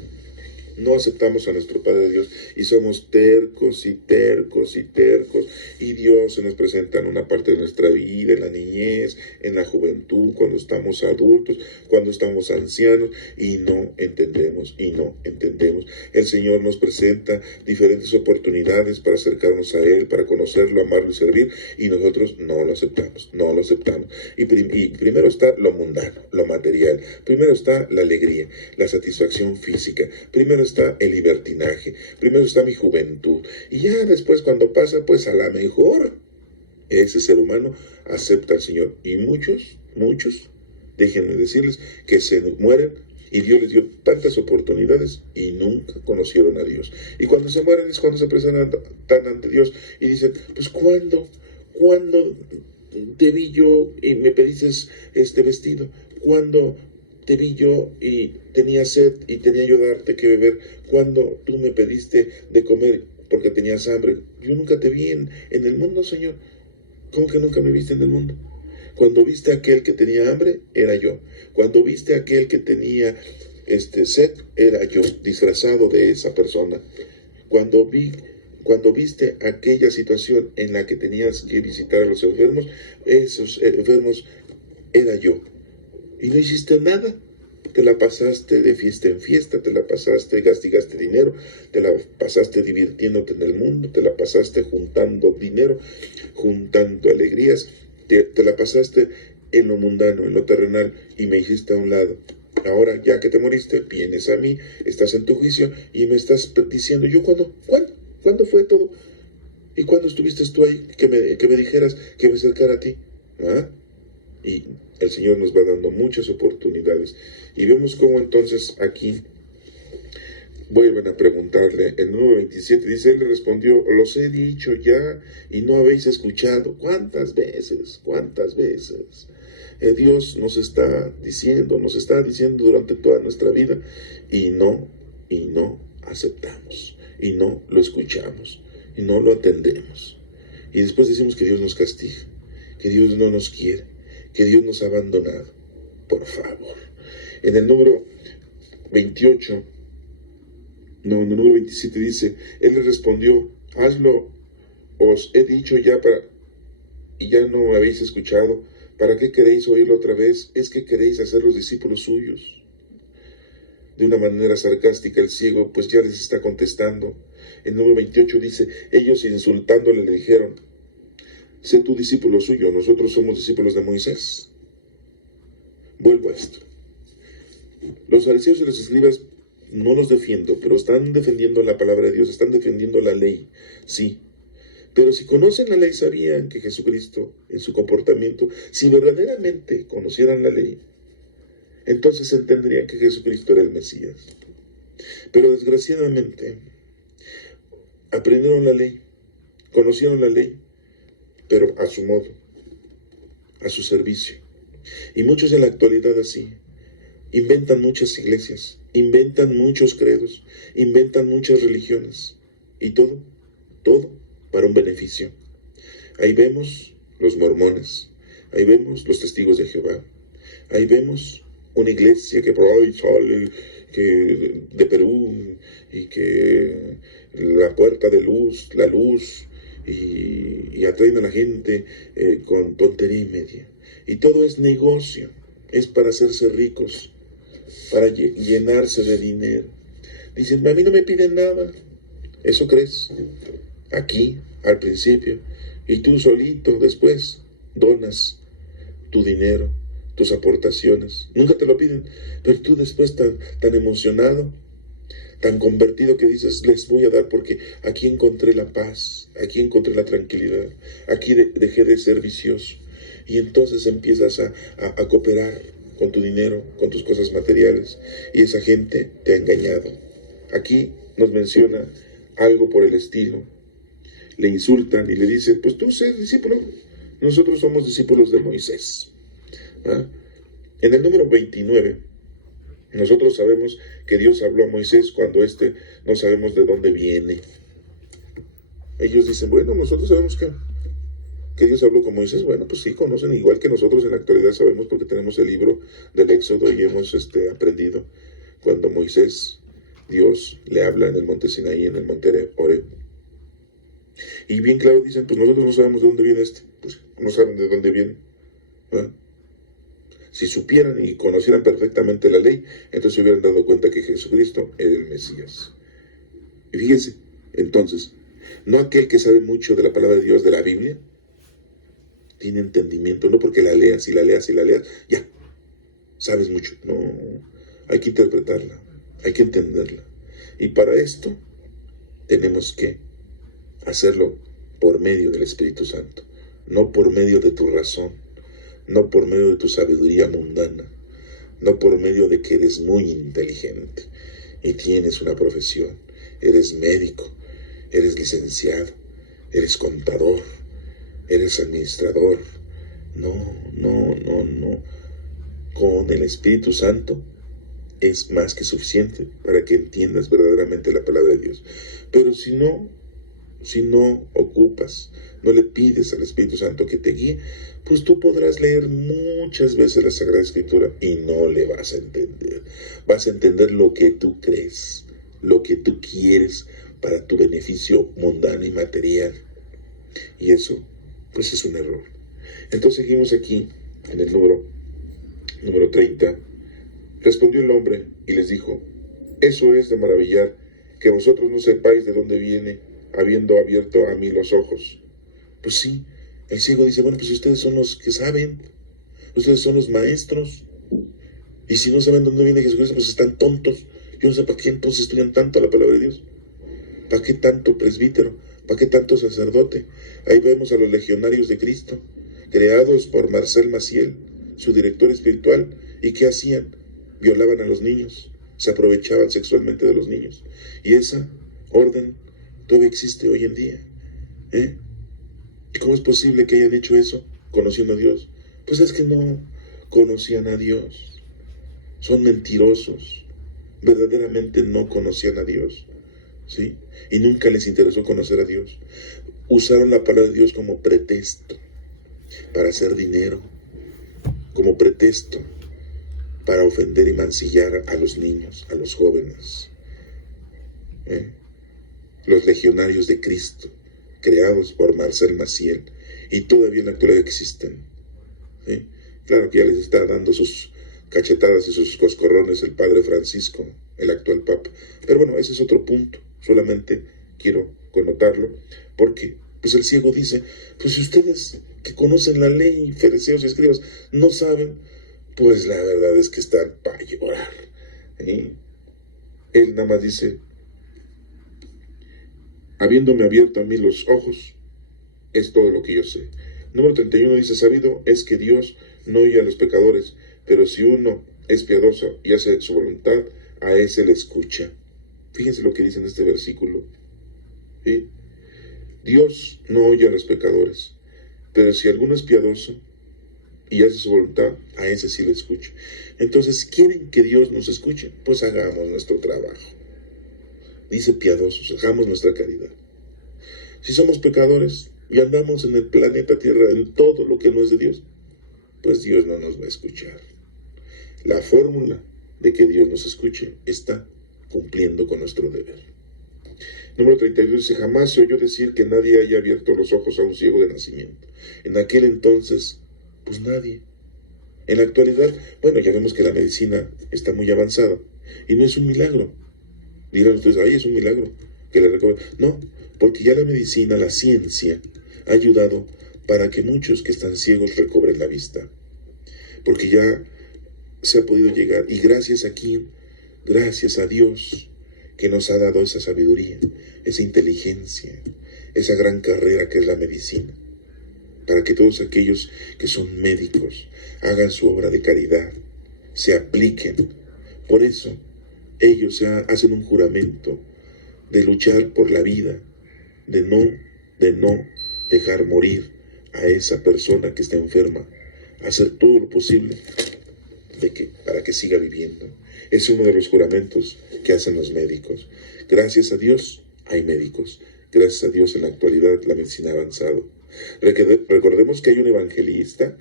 No aceptamos a nuestro Padre Dios y somos tercos y tercos y tercos, y Dios se nos presenta en una parte de nuestra vida, en la niñez, en la juventud, cuando estamos adultos, cuando estamos ancianos, y no entendemos, y no entendemos. El Señor nos presenta diferentes oportunidades para acercarnos a Él, para conocerlo, amarlo y servir, y nosotros no lo aceptamos, no lo aceptamos. Y primero está lo mundano, lo material, primero está la alegría, la satisfacción física, primero está el libertinaje, primero está mi juventud, y ya después cuando pasa, pues a la mejor ese ser humano acepta al Señor, y muchos, déjenme decirles que se mueren y Dios les dio tantas oportunidades y nunca conocieron a Dios, y cuando se mueren es cuando se presentan ante Dios y dicen, pues ¿cuándo te vi yo y me pediste este vestido? ¿Cuándo te vi yo y tenía sed y tenía yo darte que beber? Cuando tú me pediste de comer porque tenías hambre? Yo nunca te vi en el mundo, Señor. ¿Cómo que nunca me viste en el mundo? Cuando viste a aquel que tenía hambre, era yo. Cuando viste a aquel que tenía sed, era yo, disfrazado de esa persona. Cuando viste aquella situación en la que tenías que visitar a los enfermos, esos enfermos era yo. Y no hiciste nada. Te la pasaste de fiesta en fiesta, te la pasaste, gastaste dinero, te la pasaste divirtiéndote en el mundo, te la pasaste juntando dinero, juntando alegrías, te la pasaste en lo mundano, en lo terrenal, y me hiciste a un lado. Ahora, ya que te moriste, vienes a mí, estás en tu juicio y me estás diciendo, ¿yo cuándo? ¿Cuándo fue todo? ¿Y cuándo estuviste tú ahí que me dijeras que me acercara a ti? ¿Ah? Y el Señor nos va dando muchas oportunidades. Y vemos cómo entonces aquí vuelven a preguntarle. El número 27 dice, él le respondió, los he dicho ya y no habéis escuchado. ¿Cuántas veces? ¿Cuántas veces? Dios nos está diciendo durante toda nuestra vida y no aceptamos, y no lo escuchamos, y no lo atendemos. Y después decimos que Dios nos castiga, que Dios no nos quiere, que Dios nos ha abandonado. Por favor. En el número 28, en el número 27 dice, él le respondió, hazlo, os he dicho ya y ya no habéis escuchado. ¿Para qué queréis oírlo otra vez? ¿Es que queréis hacer los discípulos suyos? De una manera sarcástica el ciego pues ya les está contestando. El número 28 dice, ellos insultándole le dijeron, sé tu discípulo suyo, nosotros somos discípulos de Moisés. Vuelvo a esto. Los fariseos y los escribas no los defiendo, pero están defendiendo la palabra de Dios, están defendiendo la ley, sí. Pero si conocen la ley, sabían que Jesucristo, en su comportamiento, si verdaderamente conocieran la ley, entonces entenderían que Jesucristo era el Mesías. Pero desgraciadamente, aprendieron la ley, conocieron la ley, pero a su modo, a su servicio. Y muchos en la actualidad así, inventan muchas iglesias, inventan muchos credos, inventan muchas religiones, y todo para un beneficio. Ahí vemos los mormones, ahí vemos los testigos de Jehová, ahí vemos una iglesia que por ahí sale de Perú y que la puerta de luz, la luz, y atraen a la gente con tontería y media. Y todo es negocio, es para hacerse ricos, para llenarse de dinero. Dicen, a mí no me piden nada. ¿Eso crees? Aquí, al principio, y tú solito después donas tu dinero, tus aportaciones. Nunca te lo piden, pero tú después tan emocionado, tan convertido que dices, les voy a dar porque aquí encontré la paz, aquí encontré la tranquilidad, aquí dejé de ser vicioso. Y entonces empiezas a cooperar con tu dinero, con tus cosas materiales, y esa gente te ha engañado. Aquí nos menciona algo por el estilo. Le insultan y le dicen, pues tú sé discípulo, nosotros somos discípulos de Moisés. ¿Ah? En el número 29, nosotros sabemos que Dios habló a Moisés cuando no sabemos de dónde viene. Ellos dicen, bueno, nosotros sabemos que Dios habló con Moisés. Bueno, pues sí, conocen igual que nosotros en la actualidad sabemos porque tenemos el libro del Éxodo y hemos aprendido cuando Moisés, Dios le habla en el monte Sinaí, en el monte Horeb. Y bien claro dicen, pues nosotros no sabemos de dónde viene pues no saben de dónde viene. ¿Ah? Si supieran y conocieran perfectamente la ley, entonces se hubieran dado cuenta que Jesucristo era el Mesías. Y fíjense, entonces, no aquel que sabe mucho de la palabra de Dios, de la Biblia, tiene entendimiento, no porque la leas y la leas y la leas, ya, sabes mucho. No, hay que interpretarla, hay que entenderla. Y para esto tenemos que hacerlo por medio del Espíritu Santo, no por medio de tu razón, no por medio de tu sabiduría mundana, no por medio de que eres muy inteligente y tienes una profesión, eres médico, eres licenciado, eres contador, eres administrador. No. Con el Espíritu Santo es más que suficiente para que entiendas verdaderamente la palabra de Dios. Pero si no ocupas, no le pides al Espíritu Santo que te guíe, pues tú podrás leer muchas veces la Sagrada Escritura y no le vas a entender. Vas a entender lo que tú crees, lo que tú quieres para tu beneficio mundano y material. Y eso, pues es un error. Entonces seguimos aquí en el número 30. Respondió el hombre y les dijo, eso es de maravillar, que vosotros no sepáis de dónde viene, habiendo abierto a mí los ojos. Pues sí, el ciego dice, bueno, pues ustedes son los que saben, ustedes son los maestros, y si no saben dónde viene Jesucristo, pues están tontos. Yo no sé para qué entonces estudian tanto la palabra de Dios, para qué tanto presbítero, para qué tanto sacerdote. Ahí vemos a los legionarios de Cristo, creados por Marcel Maciel, su director espiritual, ¿y qué hacían? Violaban a los niños, se aprovechaban sexualmente de los niños, y esa orden todavía existe hoy en día. ¿Y cómo es posible que hayan hecho eso conociendo a Dios? Pues es que no conocían a Dios. Son mentirosos. Verdaderamente no conocían a Dios. ¿Sí? Y nunca les interesó conocer a Dios. Usaron la palabra de Dios como pretexto para hacer dinero, como pretexto para ofender y mancillar a los niños, a los jóvenes. Los legionarios de Cristo, creados por Marcel Maciel, y todavía en la actualidad existen. ¿Sí? Claro que ya les está dando sus cachetadas y sus coscorrones el padre Francisco, el actual papa. Pero bueno, ese es otro punto, solamente quiero connotarlo, porque pues el ciego dice, pues si ustedes que conocen la ley, fariseos y escribas, no saben, pues la verdad es que están para llorar. Él nada más dice, habiéndome abierto a mí los ojos, es todo lo que yo sé. Número 31 dice, sabido es que Dios no oye a los pecadores, pero si uno es piadoso y hace su voluntad, a ese le escucha. Fíjense lo que dice en este versículo. ¿Sí? Dios no oye a los pecadores, pero si alguno es piadoso y hace su voluntad, a ese sí le escucha. Entonces, ¿quieren que Dios nos escuche? Pues hagamos nuestro trabajo. Dice piadosos, hagamos nuestra caridad. Si somos pecadores y andamos en el planeta Tierra en todo lo que no es de Dios, pues Dios no nos va a escuchar. La fórmula de que Dios nos escuche está cumpliendo con nuestro deber. Número 32 dice, jamás se oyó decir que nadie haya abierto los ojos a un ciego de nacimiento. En aquel entonces, pues nadie. En la actualidad, bueno, ya vemos que la medicina está muy avanzada y no es un milagro. Dirán ustedes, ay, es un milagro que le recobre. No, porque ya la medicina, la ciencia, ha ayudado para que muchos que están ciegos recobren la vista. porque ya se ha podido llegar. Y gracias a quién, gracias a Dios, que nos ha dado esa sabiduría, esa inteligencia, esa gran carrera que es la medicina, para que todos aquellos que son médicos hagan su obra de caridad, se apliquen. Por eso ellos hacen un juramento de luchar por la vida, de no dejar morir a esa persona que está enferma, hacer todo lo posible para que siga viviendo. Es uno de los juramentos que hacen los médicos. Gracias a Dios hay médicos. Gracias a Dios en la actualidad la medicina ha avanzado. Recordemos que hay un evangelista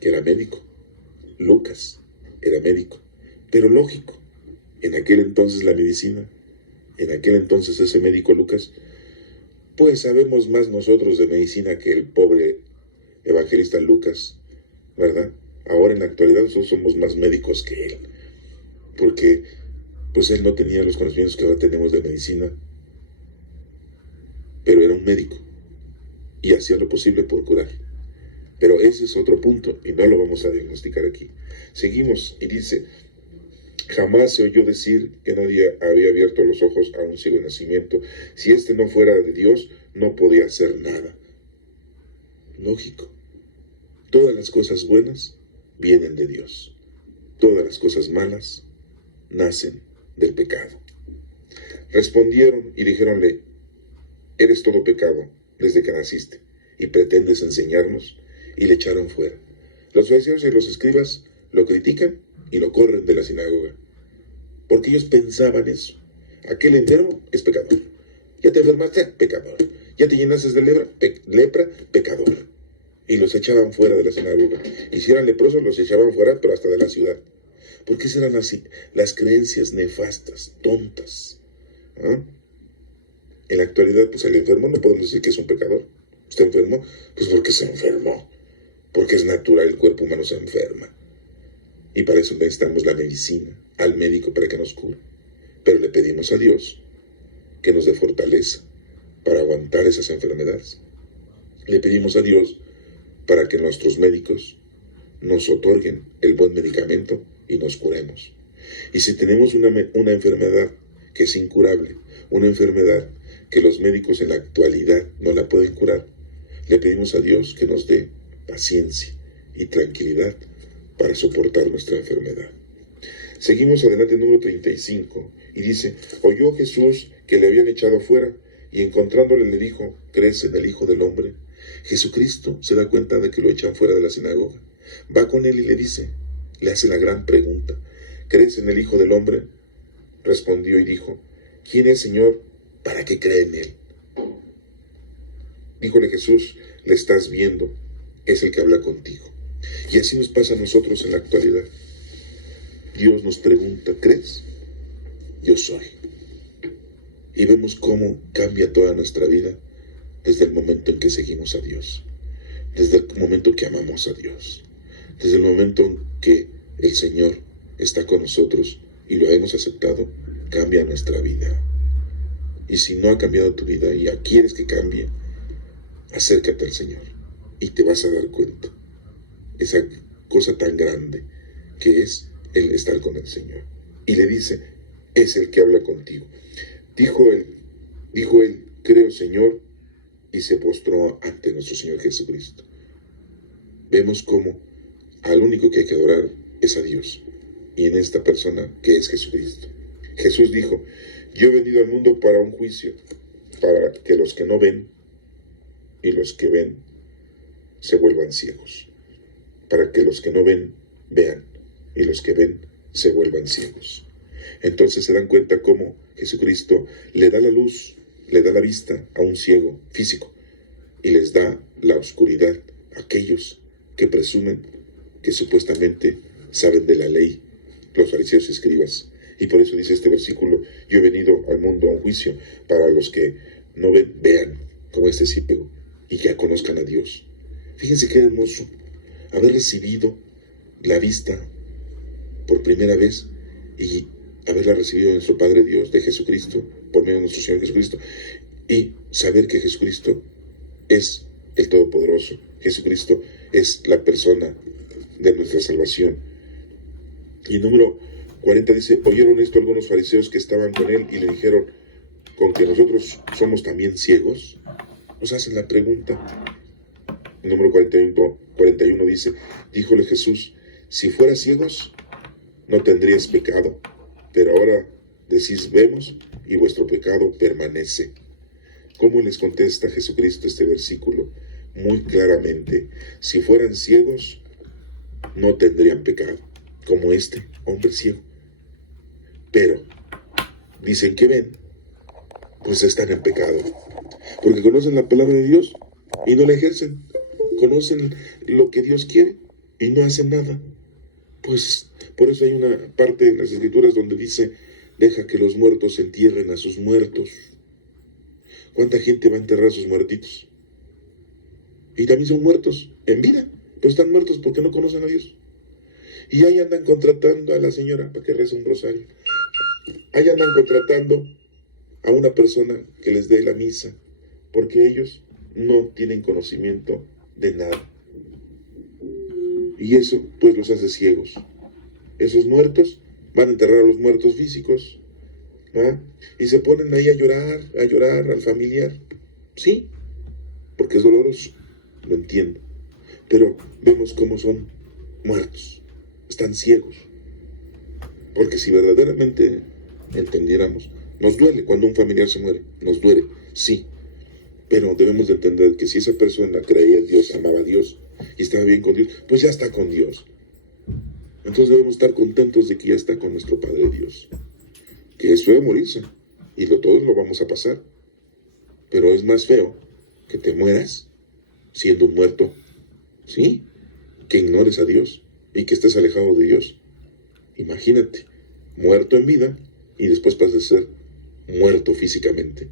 que era médico. Lucas era médico. Pero lógico, en aquel entonces la medicina, en aquel entonces ese médico Lucas, pues sabemos más nosotros de medicina que el pobre evangelista Lucas, ¿verdad? Ahora en la actualidad nosotros somos más médicos que él, porque pues él no tenía los conocimientos que ahora tenemos de medicina, pero era un médico y hacía lo posible por curar. Pero ese es otro punto y no lo vamos a diagnosticar aquí. Seguimos y dice: jamás se oyó decir que nadie había abierto los ojos a un ciego de nacimiento. Si éste no fuera de Dios, no podía hacer nada. Lógico. Todas las cosas buenas vienen de Dios. Todas las cosas malas nacen del pecado. Respondieron y dijéronle: eres todo pecado desde que naciste y pretendes enseñarnos. Y le echaron fuera. Los fariseos y los escribas lo critican y lo corren de la sinagoga, porque ellos pensaban eso. Aquel enfermo es pecador. Ya te enfermaste, pecador. Ya te llenaste de lepra, pecador. Y los echaban fuera de la sinagoga. Y si eran leprosos, los echaban fuera, pero hasta de la ciudad. Porque esas eran así las creencias nefastas, tontas. ¿Ah? En la actualidad, pues el enfermo no podemos decir que es un pecador. ¿Está enfermo? Pues porque se enfermó. Porque es natural, el cuerpo humano se enferma. Y para eso necesitamos la medicina, al médico para que nos cure. Pero le pedimos a Dios que nos dé fortaleza para aguantar esas enfermedades. Le pedimos a Dios para que nuestros médicos nos otorguen el buen medicamento y nos curemos. Y si tenemos una enfermedad que es incurable, una enfermedad que los médicos en la actualidad no la pueden curar, le pedimos a Dios que nos dé paciencia y tranquilidad para soportar nuestra enfermedad. Seguimos adelante, número 35, y dice: oyó Jesús que le habían echado fuera, y encontrándole le dijo: ¿crees en el Hijo del Hombre? Jesucristo se da cuenta de que lo echan fuera de la sinagoga. Va con él y le hace la gran pregunta: ¿crees en el Hijo del Hombre? Respondió y dijo: ¿quién es, Señor, para que crea en él? Díjole Jesús: le estás viendo, es el que habla contigo. Y así nos pasa a nosotros en la actualidad. Dios nos pregunta: ¿crees? Yo soy. Y vemos cómo cambia toda nuestra vida desde el momento en que seguimos a Dios, desde el momento que amamos a Dios, desde el momento en que el Señor está con nosotros y lo hemos aceptado, cambia nuestra vida. Y si no ha cambiado tu vida y ya quieres que cambie, acércate al Señor y te vas a dar cuenta esa cosa tan grande que es el estar con el Señor. Y le dice: es el que habla contigo. Dijo él: creo, Señor, y se postró ante nuestro Señor Jesucristo. Vemos cómo al único que hay que adorar es a Dios, y en esta persona que es Jesucristo. Jesús dijo: yo he venido al mundo para un juicio, para que los que no ven y los que ven se vuelvan ciegos, para que los que no ven vean y los que ven se vuelvan ciegos. Entonces se dan cuenta cómo Jesucristo le da la luz, le da la vista a un ciego físico y les da la oscuridad a aquellos que presumen que supuestamente saben de la ley, los fariseos y escribas. Y por eso dice este versículo: yo he venido al mundo a un juicio, para los que no ven, vean, como este ciego, y ya conozcan a Dios. Fíjense qué hermoso haber recibido la vista por primera vez y haberla recibido de nuestro Padre Dios, de Jesucristo, por medio de nuestro Señor Jesucristo, y saber que Jesucristo es el Todopoderoso. Jesucristo es la persona de nuestra salvación. Y número 40 dice, oyeron esto algunos fariseos que estaban con él y le dijeron, ¿con que nosotros somos también ciegos? Nos hacen la pregunta. Número 41 dice, díjole Jesús, si fueras ciegos, no tendrías pecado, pero ahora decís vemos y vuestro pecado permanece. ¿Cómo les contesta Jesucristo este versículo? Muy claramente, si fueran ciegos, no tendrían pecado, como este hombre ciego. Pero, dicen que ven, pues están en pecado, porque conocen la palabra de Dios y no la ejercen, conocen lo que Dios quiere y no hacen nada. Pues por eso hay una parte en las Escrituras donde dice, deja que los muertos entierren a sus muertos. ¿Cuánta gente va a enterrar a sus muertitos? Y también son muertos en vida, pero están muertos porque no conocen a Dios. Y ahí andan contratando a la señora para que reza un rosario. Ahí andan contratando a una persona que les dé la misa, porque ellos no tienen conocimiento de nada. Y eso pues los hace ciegos. Esos muertos van a enterrar a los muertos físicos, ¿ah? Y se ponen ahí a llorar al familiar. Sí, porque es doloroso, lo entiendo. Pero vemos cómo son muertos, están ciegos. Porque si verdaderamente entendiéramos, nos duele cuando un familiar se muere, nos duele, sí. Pero debemos de entender que si esa persona creía en Dios, amaba a Dios y estaba bien con Dios, pues ya está con Dios. Entonces debemos estar contentos de que ya está con nuestro Padre Dios. Que es feo morirse, y todos lo vamos a pasar. Pero es más feo que te mueras siendo un muerto, ¿sí? Que ignores a Dios y que estés alejado de Dios. Imagínate, muerto en vida y después pasas a ser muerto físicamente.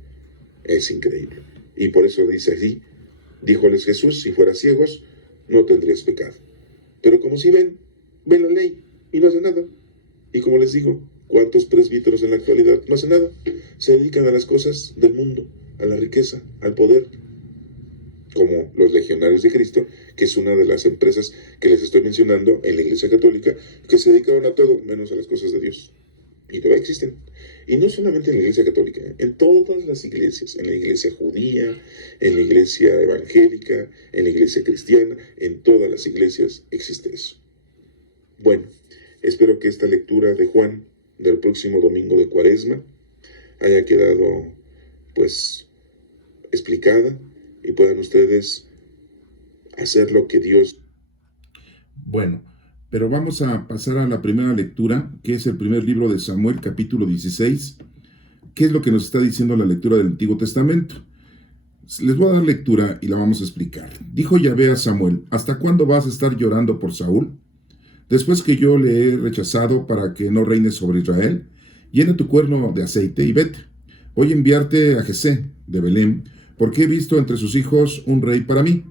Es increíble. Y por eso dice así, díjoles Jesús, si fueras ciegos, no tendrías pecado. Pero como si ven la ley y no hacen nada. Y como les digo, ¿cuántos presbíteros en la actualidad no hacen nada? Se dedican a las cosas del mundo, a la riqueza, al poder, como los Legionarios de Cristo, que es una de las empresas que les estoy mencionando en la Iglesia Católica, que se dedicaron a todo menos a las cosas de Dios. Y todavía existen. Y no solamente en la Iglesia Católica, en todas las iglesias, en la Iglesia judía, en la Iglesia evangélica, en la Iglesia cristiana, en todas las iglesias existe eso. Bueno, espero que esta lectura de Juan del próximo domingo de Cuaresma haya quedado, pues, explicada y puedan ustedes hacer lo que Dios... Bueno, pero vamos a pasar a la primera lectura, que es el primer libro de Samuel, capítulo 16. ¿Qué es lo que nos está diciendo la lectura del Antiguo Testamento? Les voy a dar lectura y la vamos a explicar. Dijo Yahvé a Samuel, ¿hasta cuándo vas a estar llorando por Saúl? Después que yo le he rechazado para que no reine sobre Israel, llena tu cuerno de aceite y vete. Voy a enviarte a Jesé de Belén, porque he visto entre sus hijos un rey para mí.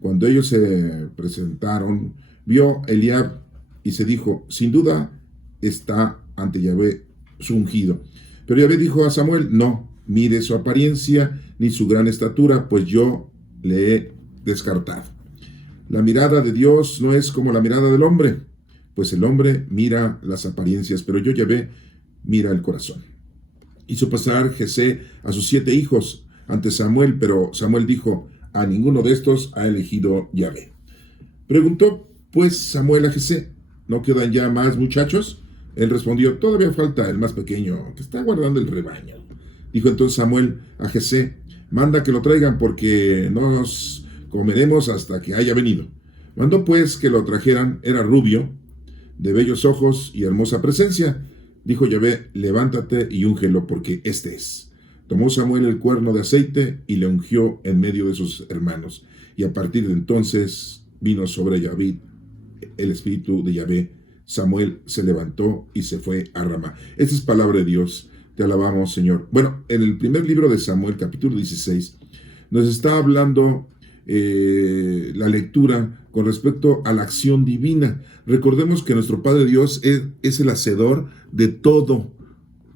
Cuando ellos se presentaron, vio Eliab y se dijo, sin duda está ante Yahvé su ungido. Pero Yahvé dijo a Samuel, no mire su apariencia ni su gran estatura, pues yo le he descartado. La mirada de Dios no es como la mirada del hombre, pues el hombre mira las apariencias, pero yo, Yahvé, mira el corazón. Hizo pasar Jesé a sus 7 hijos ante Samuel, pero Samuel dijo, a ninguno de estos ha elegido Yahvé. Preguntó pues Samuel a Jesé, ¿no quedan ya más muchachos? Él respondió, todavía falta el más pequeño, que está guardando el rebaño. Dijo entonces Samuel a Jesé, manda que lo traigan porque nos comeremos hasta que haya venido. Mandó pues que lo trajeran, era rubio, de bellos ojos y hermosa presencia. Dijo Yahvé, levántate y úngelo porque este es. Tomó Samuel el cuerno de aceite y le ungió en medio de sus hermanos. Y a partir de entonces vino sobre Yahvé el espíritu de Yahvé. Samuel se levantó y se fue a Ramá. Esta es palabra de Dios. Te alabamos, Señor. Bueno, en el primer libro de Samuel, capítulo 16, nos está hablando la lectura con respecto a la acción divina. Recordemos que nuestro Padre Dios es el hacedor de todo.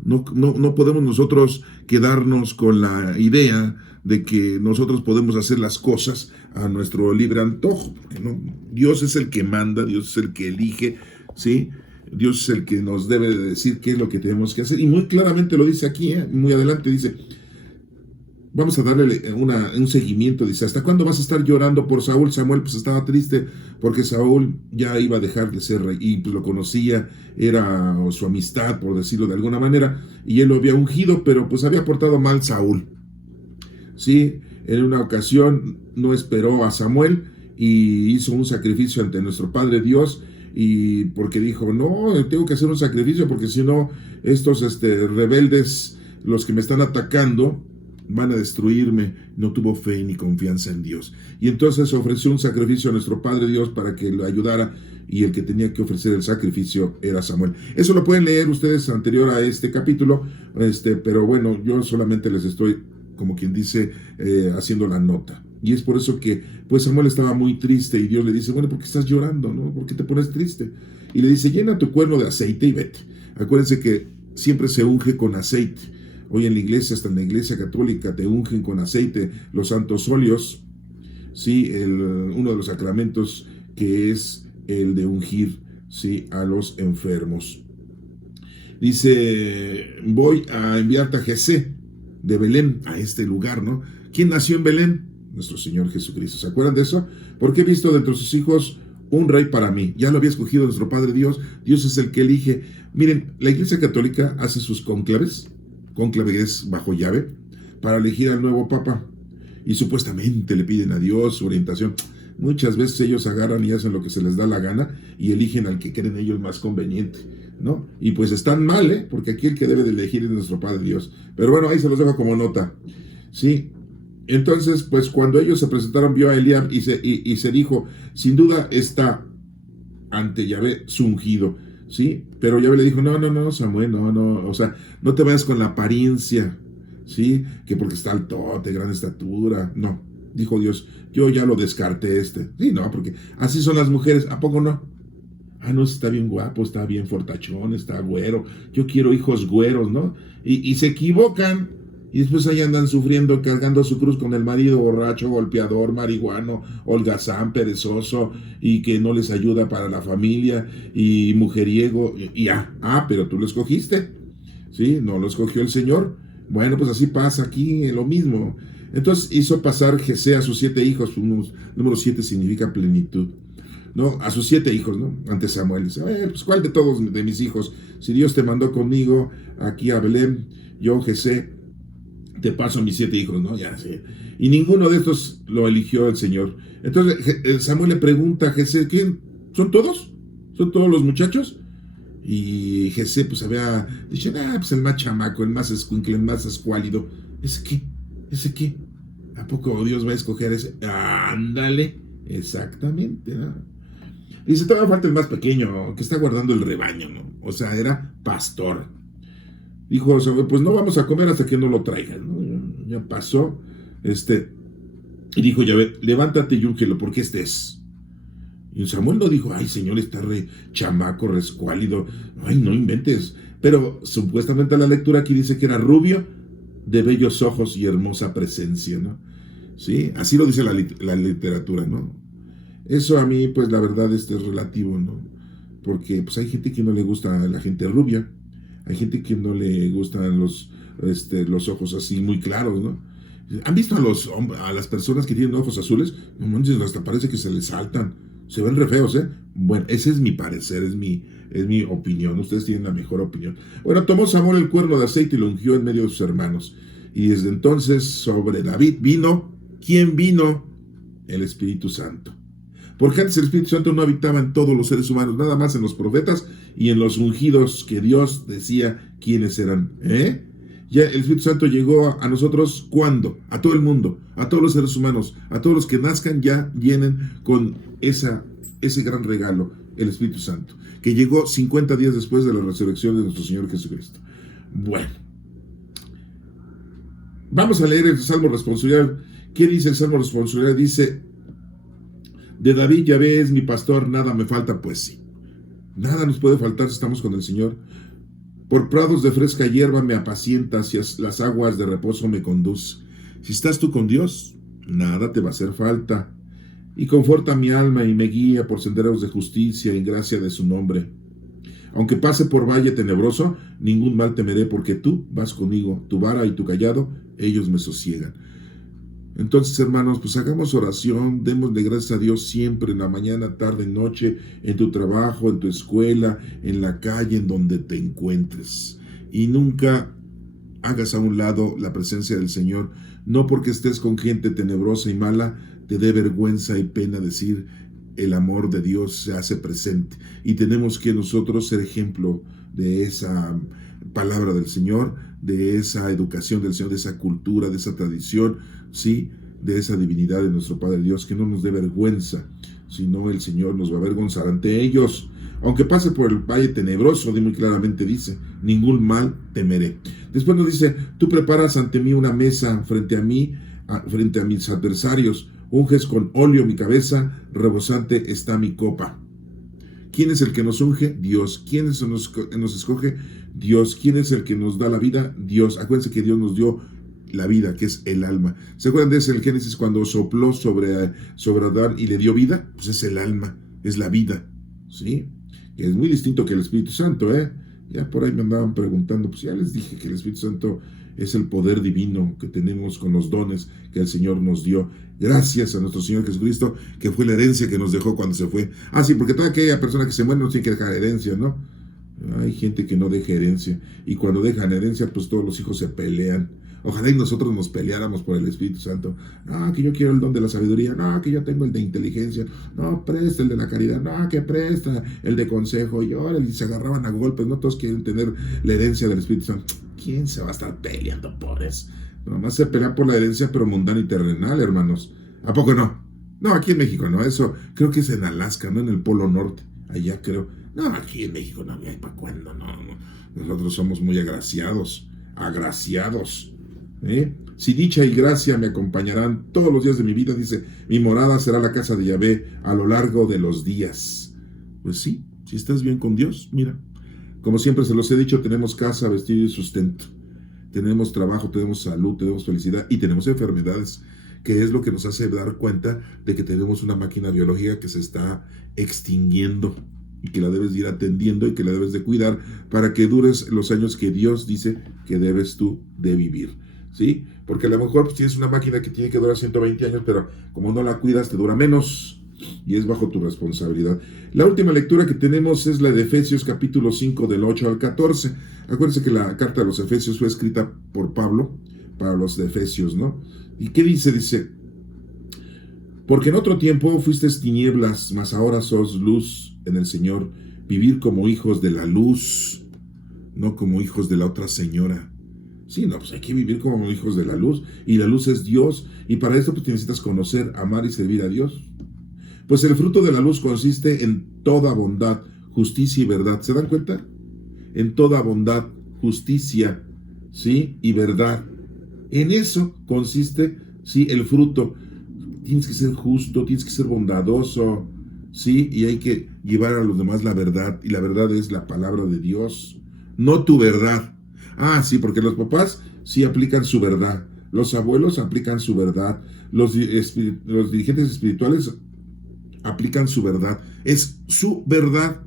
No podemos nosotros quedarnos con la idea de que nosotros podemos hacer las cosas a nuestro libre antojo, porque no, Dios es el que manda, Dios es el que elige, ¿sí? Dios es el que nos debe de decir qué es lo que tenemos que hacer, y muy claramente lo dice aquí, muy adelante dice, vamos a darle un seguimiento, dice, ¿hasta cuándo vas a estar llorando por Saúl? Samuel pues estaba triste porque Saúl ya iba a dejar de ser rey, y pues lo conocía, era su amistad, por decirlo de alguna manera, y él lo había ungido, pero pues había portado mal Saúl, ¿sí? En una ocasión no esperó a Samuel y hizo un sacrificio ante nuestro Padre Dios, y porque dijo, no, tengo que hacer un sacrificio porque si no, estos rebeldes, los que me están atacando, van a destruirme. No tuvo fe ni confianza en Dios. Y entonces ofreció un sacrificio a nuestro Padre Dios para que lo ayudara, y el que tenía que ofrecer el sacrificio era Samuel. Eso lo pueden leer ustedes anterior a este capítulo, pero bueno, yo solamente les estoy, como quien dice, haciendo la nota. Y es por eso que, pues Samuel estaba muy triste, y Dios le dice, bueno, ¿por qué estás llorando, no? ¿Por qué te pones triste? Y le dice, llena tu cuerno de aceite y vete. Acuérdense que siempre se unge con aceite. Hoy en la iglesia, hasta en la iglesia católica, te ungen con aceite los santos óleos, ¿sí? Uno de los sacramentos que es el de ungir, ¿sí?, a los enfermos. Dice, voy a enviarte a Jesé de Belén, a este lugar, ¿no? ¿Quién nació en Belén? Nuestro Señor Jesucristo. ¿Se acuerdan de eso? Porque he visto dentro de sus hijos un rey para mí. Ya lo había escogido nuestro Padre Dios. Dios es el que elige. Miren, la iglesia católica hace sus cónclaves. Cónclave es bajo llave, para elegir al nuevo papa, y supuestamente le piden a Dios su orientación. Muchas veces ellos agarran y hacen lo que se les da la gana y eligen al que creen ellos más conveniente, ¿no? Y pues están mal, porque aquí el que debe de elegir es nuestro Padre Dios. Pero bueno, ahí se los dejo como nota, ¿sí? Entonces, pues cuando ellos se presentaron, vio a Eliab y se dijo, sin duda está ante Yahvé su ungido, ¿sí? Pero Yahvé le dijo, no, Samuel, no, o sea, no te vayas con la apariencia, ¿sí? Que porque está alto, de gran estatura, no. Dijo Dios, yo ya lo descarté Sí, no, porque así son las mujeres, ¿a poco no? Ah, no, está bien guapo, está bien fortachón, está güero, yo quiero hijos güeros, ¿no? Y se equivocan, y después ahí andan sufriendo, cargando su cruz con el marido borracho, golpeador, marihuano, holgazán, perezoso, y que no les ayuda para la familia, y mujeriego, pero tú lo escogiste, ¿sí? No lo escogió el Señor. Bueno, pues así pasa aquí, lo mismo. Entonces hizo pasar Jesé a sus 7 hijos, número 7 significa plenitud, ¿no? A sus 7 hijos, ¿no? Ante Samuel. Dice, pues ¿cuál de todos de mis hijos? Si Dios te mandó conmigo aquí a Belén, yo, Jesé, te paso a mis 7 hijos, ¿no? Ya sé. Y ninguno de estos lo eligió el Señor. Entonces Samuel le pregunta a Jesé, ¿quién? ¿Son todos? ¿Son todos los muchachos? Y Jesé pues había dicho, pues el más chamaco, el más escuincle, el más escuálido. ¿Ese qué? ¿Ese qué? ¿A poco Dios va a escoger ese? Ándale, exactamente, ¿no? Dice, todavía falta el más pequeño, que está guardando el rebaño, ¿no? O sea, era pastor. Dijo, pues no vamos a comer hasta que no lo traigan, ¿no? Ya pasó, y dijo, Yahvé, levántate y úngelo, porque este es. Y Samuel no dijo, ay, Señor, está re chamaco, re escuálido, ay, no inventes. Pero supuestamente la lectura aquí dice que era rubio, de bellos ojos y hermosa presencia, ¿no? Sí, así lo dice la literatura, ¿no? Eso a mí, pues la verdad, es relativo, ¿no? Porque pues hay gente que no le gusta a la gente rubia, hay gente que no le gustan los ojos así muy claros, ¿no? ¿Han visto a las personas que tienen ojos azules? No manches, hasta parece que se les saltan. Se ven re feos, ¿eh? Bueno, ese es mi parecer, es mi opinión. Ustedes tienen la mejor opinión. Bueno, tomó Samuel el cuerno de aceite y lo ungió en medio de sus hermanos. Y desde entonces sobre David vino, ¿quién vino? El Espíritu Santo. Porque antes el Espíritu Santo no habitaba en todos los seres humanos, nada más en los profetas y en los ungidos que Dios decía quiénes eran. Ya el Espíritu Santo llegó a nosotros, ¿cuándo? A todo el mundo, a todos los seres humanos, a todos los que nazcan ya vienen con ese gran regalo, el Espíritu Santo, que llegó 50 días después de la resurrección de nuestro Señor Jesucristo. Bueno, vamos a leer el Salmo responsorial. ¿Qué dice el Salmo responsorial? Dice, de David, Yahvé es mi pastor, nada me falta, pues sí. Nada nos puede faltar si estamos con el Señor. Por prados de fresca hierba me apacienta, hacia las aguas de reposo me conduce. Si estás tú con Dios, nada te va a hacer falta. Y conforta mi alma y me guía por senderos de justicia y gracia de su nombre. Aunque pase por valle tenebroso, ningún mal temeré, porque tú vas conmigo, tu vara y tu cayado, ellos me sosiegan. Entonces, hermanos, pues hagamos oración, démosle gracias a Dios siempre, en la mañana, tarde, noche, en tu trabajo, en tu escuela, en la calle, en donde te encuentres. Y nunca hagas a un lado la presencia del Señor, no porque estés con gente tenebrosa y mala, te dé vergüenza y pena decir el amor de Dios se hace presente. Y tenemos que nosotros ser ejemplo de esa palabra del Señor, de esa educación del Señor, de esa cultura, de esa tradición, sí, de esa divinidad de nuestro Padre Dios, que no nos dé vergüenza, sino el Señor nos va a avergonzar ante ellos. Aunque pase por el valle tenebroso, muy claramente dice, ningún mal temeré. Después nos dice, tú preparas ante mí una mesa frente a mí, frente a mis adversarios, unges con óleo mi cabeza, rebosante está mi copa. ¿Quién es el que nos unge? Dios. ¿Quién es el que nos escoge? Dios. ¿Quién es el que nos da la vida? Dios. Acuérdense que Dios nos dio la vida, que es el alma. ¿Se acuerdan de ese el Génesis cuando sopló sobre Adán y le dio vida? Pues es el alma, es la vida, ¿sí? Que es muy distinto que el Espíritu Santo, ¿eh? Ya por ahí me andaban preguntando, pues ya les dije que el Espíritu Santo es el poder divino que tenemos con los dones que el Señor nos dio. Gracias a nuestro Señor Jesucristo, que fue la herencia que nos dejó cuando se fue. Ah, sí, porque toda aquella persona que se muere no tiene que dejar herencia, ¿no? Hay gente que no deja herencia. Y cuando dejan herencia, pues todos los hijos se pelean. Ojalá y nosotros nos peleáramos por el Espíritu Santo. No, que yo quiero el don de la sabiduría. No, que yo tengo el de inteligencia. No, presta el de la caridad. No, que presta el de consejo. Y ahora se agarraban a golpes. No todos quieren tener la herencia del Espíritu Santo. ¿Quién se va a estar peleando por eso? Nomás se pelean por la herencia, pero mundana y terrenal, hermanos. ¿A poco no? No, aquí en México no. Eso creo que es en Alaska, no en el Polo Norte. Allá creo. No, aquí en México no. ¿Para cuándo? No. Nosotros somos muy agraciados. Agraciados. Si dicha y gracia me acompañarán todos los días de mi vida, dice, mi morada será la casa de Yahvé a lo largo de los días. Pues sí, si estás bien con Dios, mira, como siempre se los he dicho, tenemos casa, vestido y sustento, tenemos trabajo, tenemos salud, tenemos felicidad y tenemos enfermedades, que es lo que nos hace dar cuenta de que tenemos una máquina biológica que se está extinguiendo y que la debes ir atendiendo y que la debes de cuidar para que dures los años que Dios dice que debes tú de vivir. ¿Sí? Porque a lo mejor pues, tienes una máquina que tiene que durar 120 años, pero como no la cuidas te dura menos y es bajo tu responsabilidad. La última lectura que tenemos es la de Efesios capítulo 5 del 8 al 14. Acuérdense que la carta de los Efesios fue escrita por Pablo, para los de Efesios, ¿no? ¿Y qué dice? Dice, porque en otro tiempo fuisteis tinieblas, mas ahora sos luz en el Señor, vivir como hijos de la luz, no como hijos de la otra señora. Sí, no, pues hay que vivir como hijos de la luz, y la luz es Dios, y para esto pues necesitas conocer, amar y servir a Dios. Pues el fruto de la luz consiste en toda bondad, justicia y verdad. ¿Se dan cuenta? En toda bondad, justicia, ¿sí? Y verdad. En eso consiste, ¿sí? El fruto. Tienes que ser justo, tienes que ser bondadoso, ¿sí? Y hay que llevar a los demás la verdad, y la verdad es la palabra de Dios, no tu verdad. Ah, sí, porque los papás sí aplican su verdad, los abuelos aplican su verdad, los dirigentes espirituales aplican su verdad. ¿Es su verdad?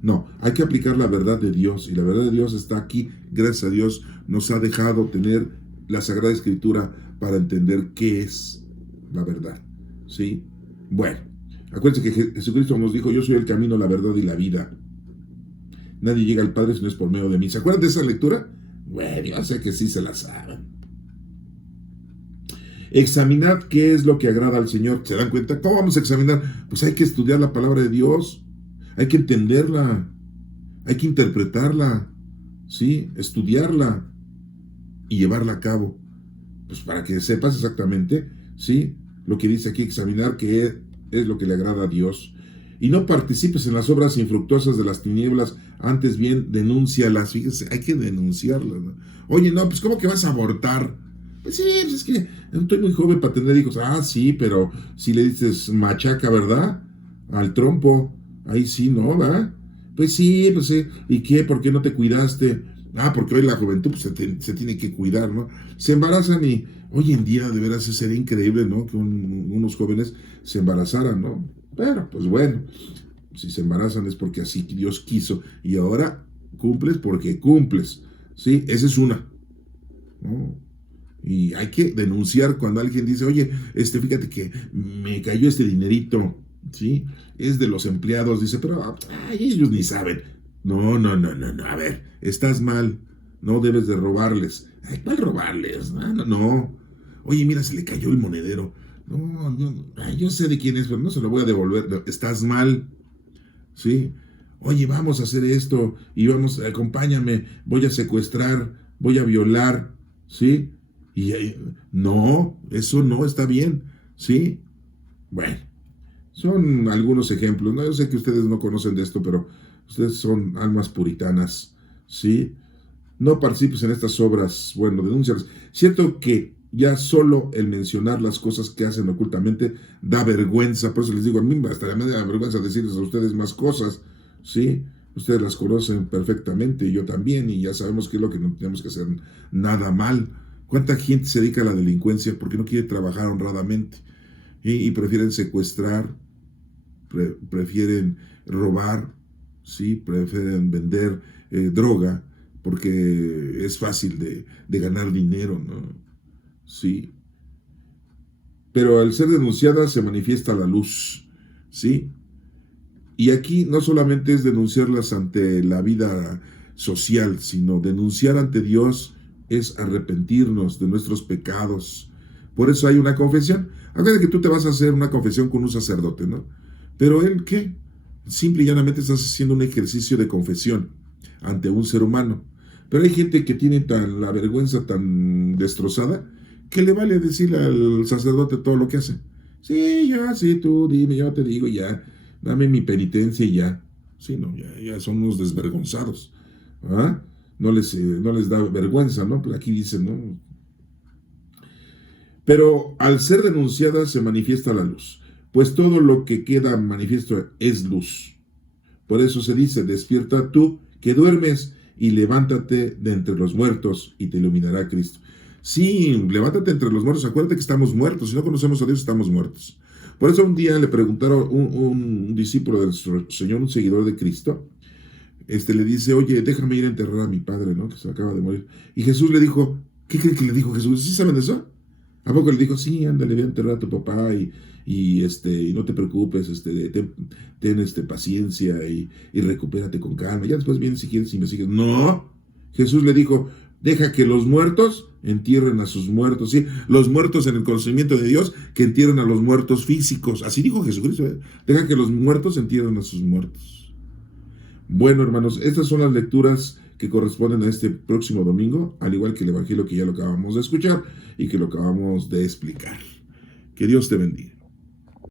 No, hay que aplicar la verdad de Dios, y la verdad de Dios está aquí. Gracias a Dios nos ha dejado tener la Sagrada Escritura para entender qué es la verdad, ¿sí? Bueno, acuérdense que Jesucristo nos dijo, yo soy el camino, la verdad y la vida. Nadie llega al Padre si no es por medio de mí. ¿Se acuerdan de esa lectura? Bueno, yo sé que sí se la saben. Examinad qué es lo que agrada al Señor. ¿Se dan cuenta? ¿Cómo vamos a examinar? Pues hay que estudiar la palabra de Dios. Hay que entenderla. Hay que interpretarla. ¿Sí? Estudiarla. Y llevarla a cabo. Pues para que sepas exactamente, ¿sí? Lo que dice aquí, examinar qué es lo que le agrada a Dios. Y no participes en las obras infructuosas de las tinieblas, antes bien denúncialas. Fíjese, hay que denunciarlas, ¿no? Oye, no, pues ¿cómo que vas a abortar? Pues sí, pues es que estoy muy joven para tener hijos. Ah, sí, pero si le dices machaca, ¿verdad? Al trompo, ahí sí, ¿no? ¿Va? Pues sí, ¿y qué? ¿Por qué no te cuidaste? Porque hoy la juventud pues, se tiene que cuidar, ¿no? Se embarazan y hoy en día de veras sería increíble, ¿no? Que unos jóvenes se embarazaran, ¿no? Pero, pues bueno, si se embarazan es porque así Dios quiso y ahora cumples porque cumples, ¿sí? Esa es una, ¿no? Y hay que denunciar cuando alguien dice, oye, fíjate que me cayó este dinerito, ¿sí? Es de los empleados, dice, pero ay, ellos ni saben. No, no, no, no, no, a ver, estás mal, no debes de robarles. Ay, ¿cuál robarles? No, no, no. Oye, mira, se le cayó el monedero. No, no, ay, yo sé de quién es, pero no se lo voy a devolver. No, estás mal, ¿sí? Oye, vamos a hacer esto y vamos, acompáñame, voy a secuestrar, voy a violar, ¿sí? Y no, eso no está bien, ¿sí? Bueno, son algunos ejemplos, ¿no? Yo sé que ustedes no conocen de esto, pero ustedes son almas puritanas, ¿sí? No participes en estas obras, bueno, denúncialas. Cierto que ya solo el mencionar las cosas que hacen ocultamente da vergüenza, por eso les digo, a mí hasta me da vergüenza decirles a ustedes más cosas, ¿sí? Ustedes las conocen perfectamente, y yo también, y ya sabemos qué es lo que no tenemos que hacer nada mal. ¿Cuánta gente se dedica a la delincuencia porque no quiere trabajar honradamente? Y prefieren secuestrar, prefieren robar, ¿sí? Prefieren vender droga porque es fácil de ganar dinero, ¿no? Sí. Pero al ser denunciada se manifiesta la luz, ¿sí? Y aquí no solamente es denunciarlas ante la vida social, sino denunciar ante Dios es arrepentirnos de nuestros pecados. Por eso hay una confesión. Acuérdate que tú te vas a hacer una confesión con un sacerdote, ¿no? Pero él, ¿qué? Simple y llanamente estás haciendo un ejercicio de confesión ante un ser humano. Pero hay gente que tiene la vergüenza tan destrozada que le vale decirle al sacerdote todo lo que hace. Sí, ya, sí, tú dime, yo te digo, ya, dame mi penitencia y ya. Sí, no, ya son unos desvergonzados. ¿Ah? No les da vergüenza, ¿no? Pero aquí dicen, ¿no? Pero al ser denunciada se manifiesta la luz, pues todo lo que queda manifiesto es luz. Por eso se dice, despierta tú que duermes y levántate de entre los muertos y te iluminará Cristo. Sí, levántate entre los muertos, acuérdate que estamos muertos, si no conocemos a Dios estamos muertos. Por eso un día le preguntaron un discípulo del Señor, un seguidor de Cristo, le dice, oye, déjame ir a enterrar a mi padre, ¿no? Que se acaba de morir. Y Jesús le dijo, ¿qué cree que le dijo Jesús? ¿Sí saben eso? ¿A poco le dijo, sí, ándale, voy a enterrar a tu papá y no te preocupes, ten paciencia y recupérate con calma. Ya después vienes si quieres y me sigues. No, Jesús le dijo, deja que los muertos entierren a sus muertos, ¿sí? Los muertos en el conocimiento de Dios que entierren a los muertos físicos. Así dijo Jesucristo, ¿eh? Deja que los muertos entierren a sus muertos. Bueno, hermanos, estas son las lecturas que corresponden a este próximo domingo, al igual que el Evangelio que ya lo acabamos de escuchar y que lo acabamos de explicar. Que Dios te bendiga.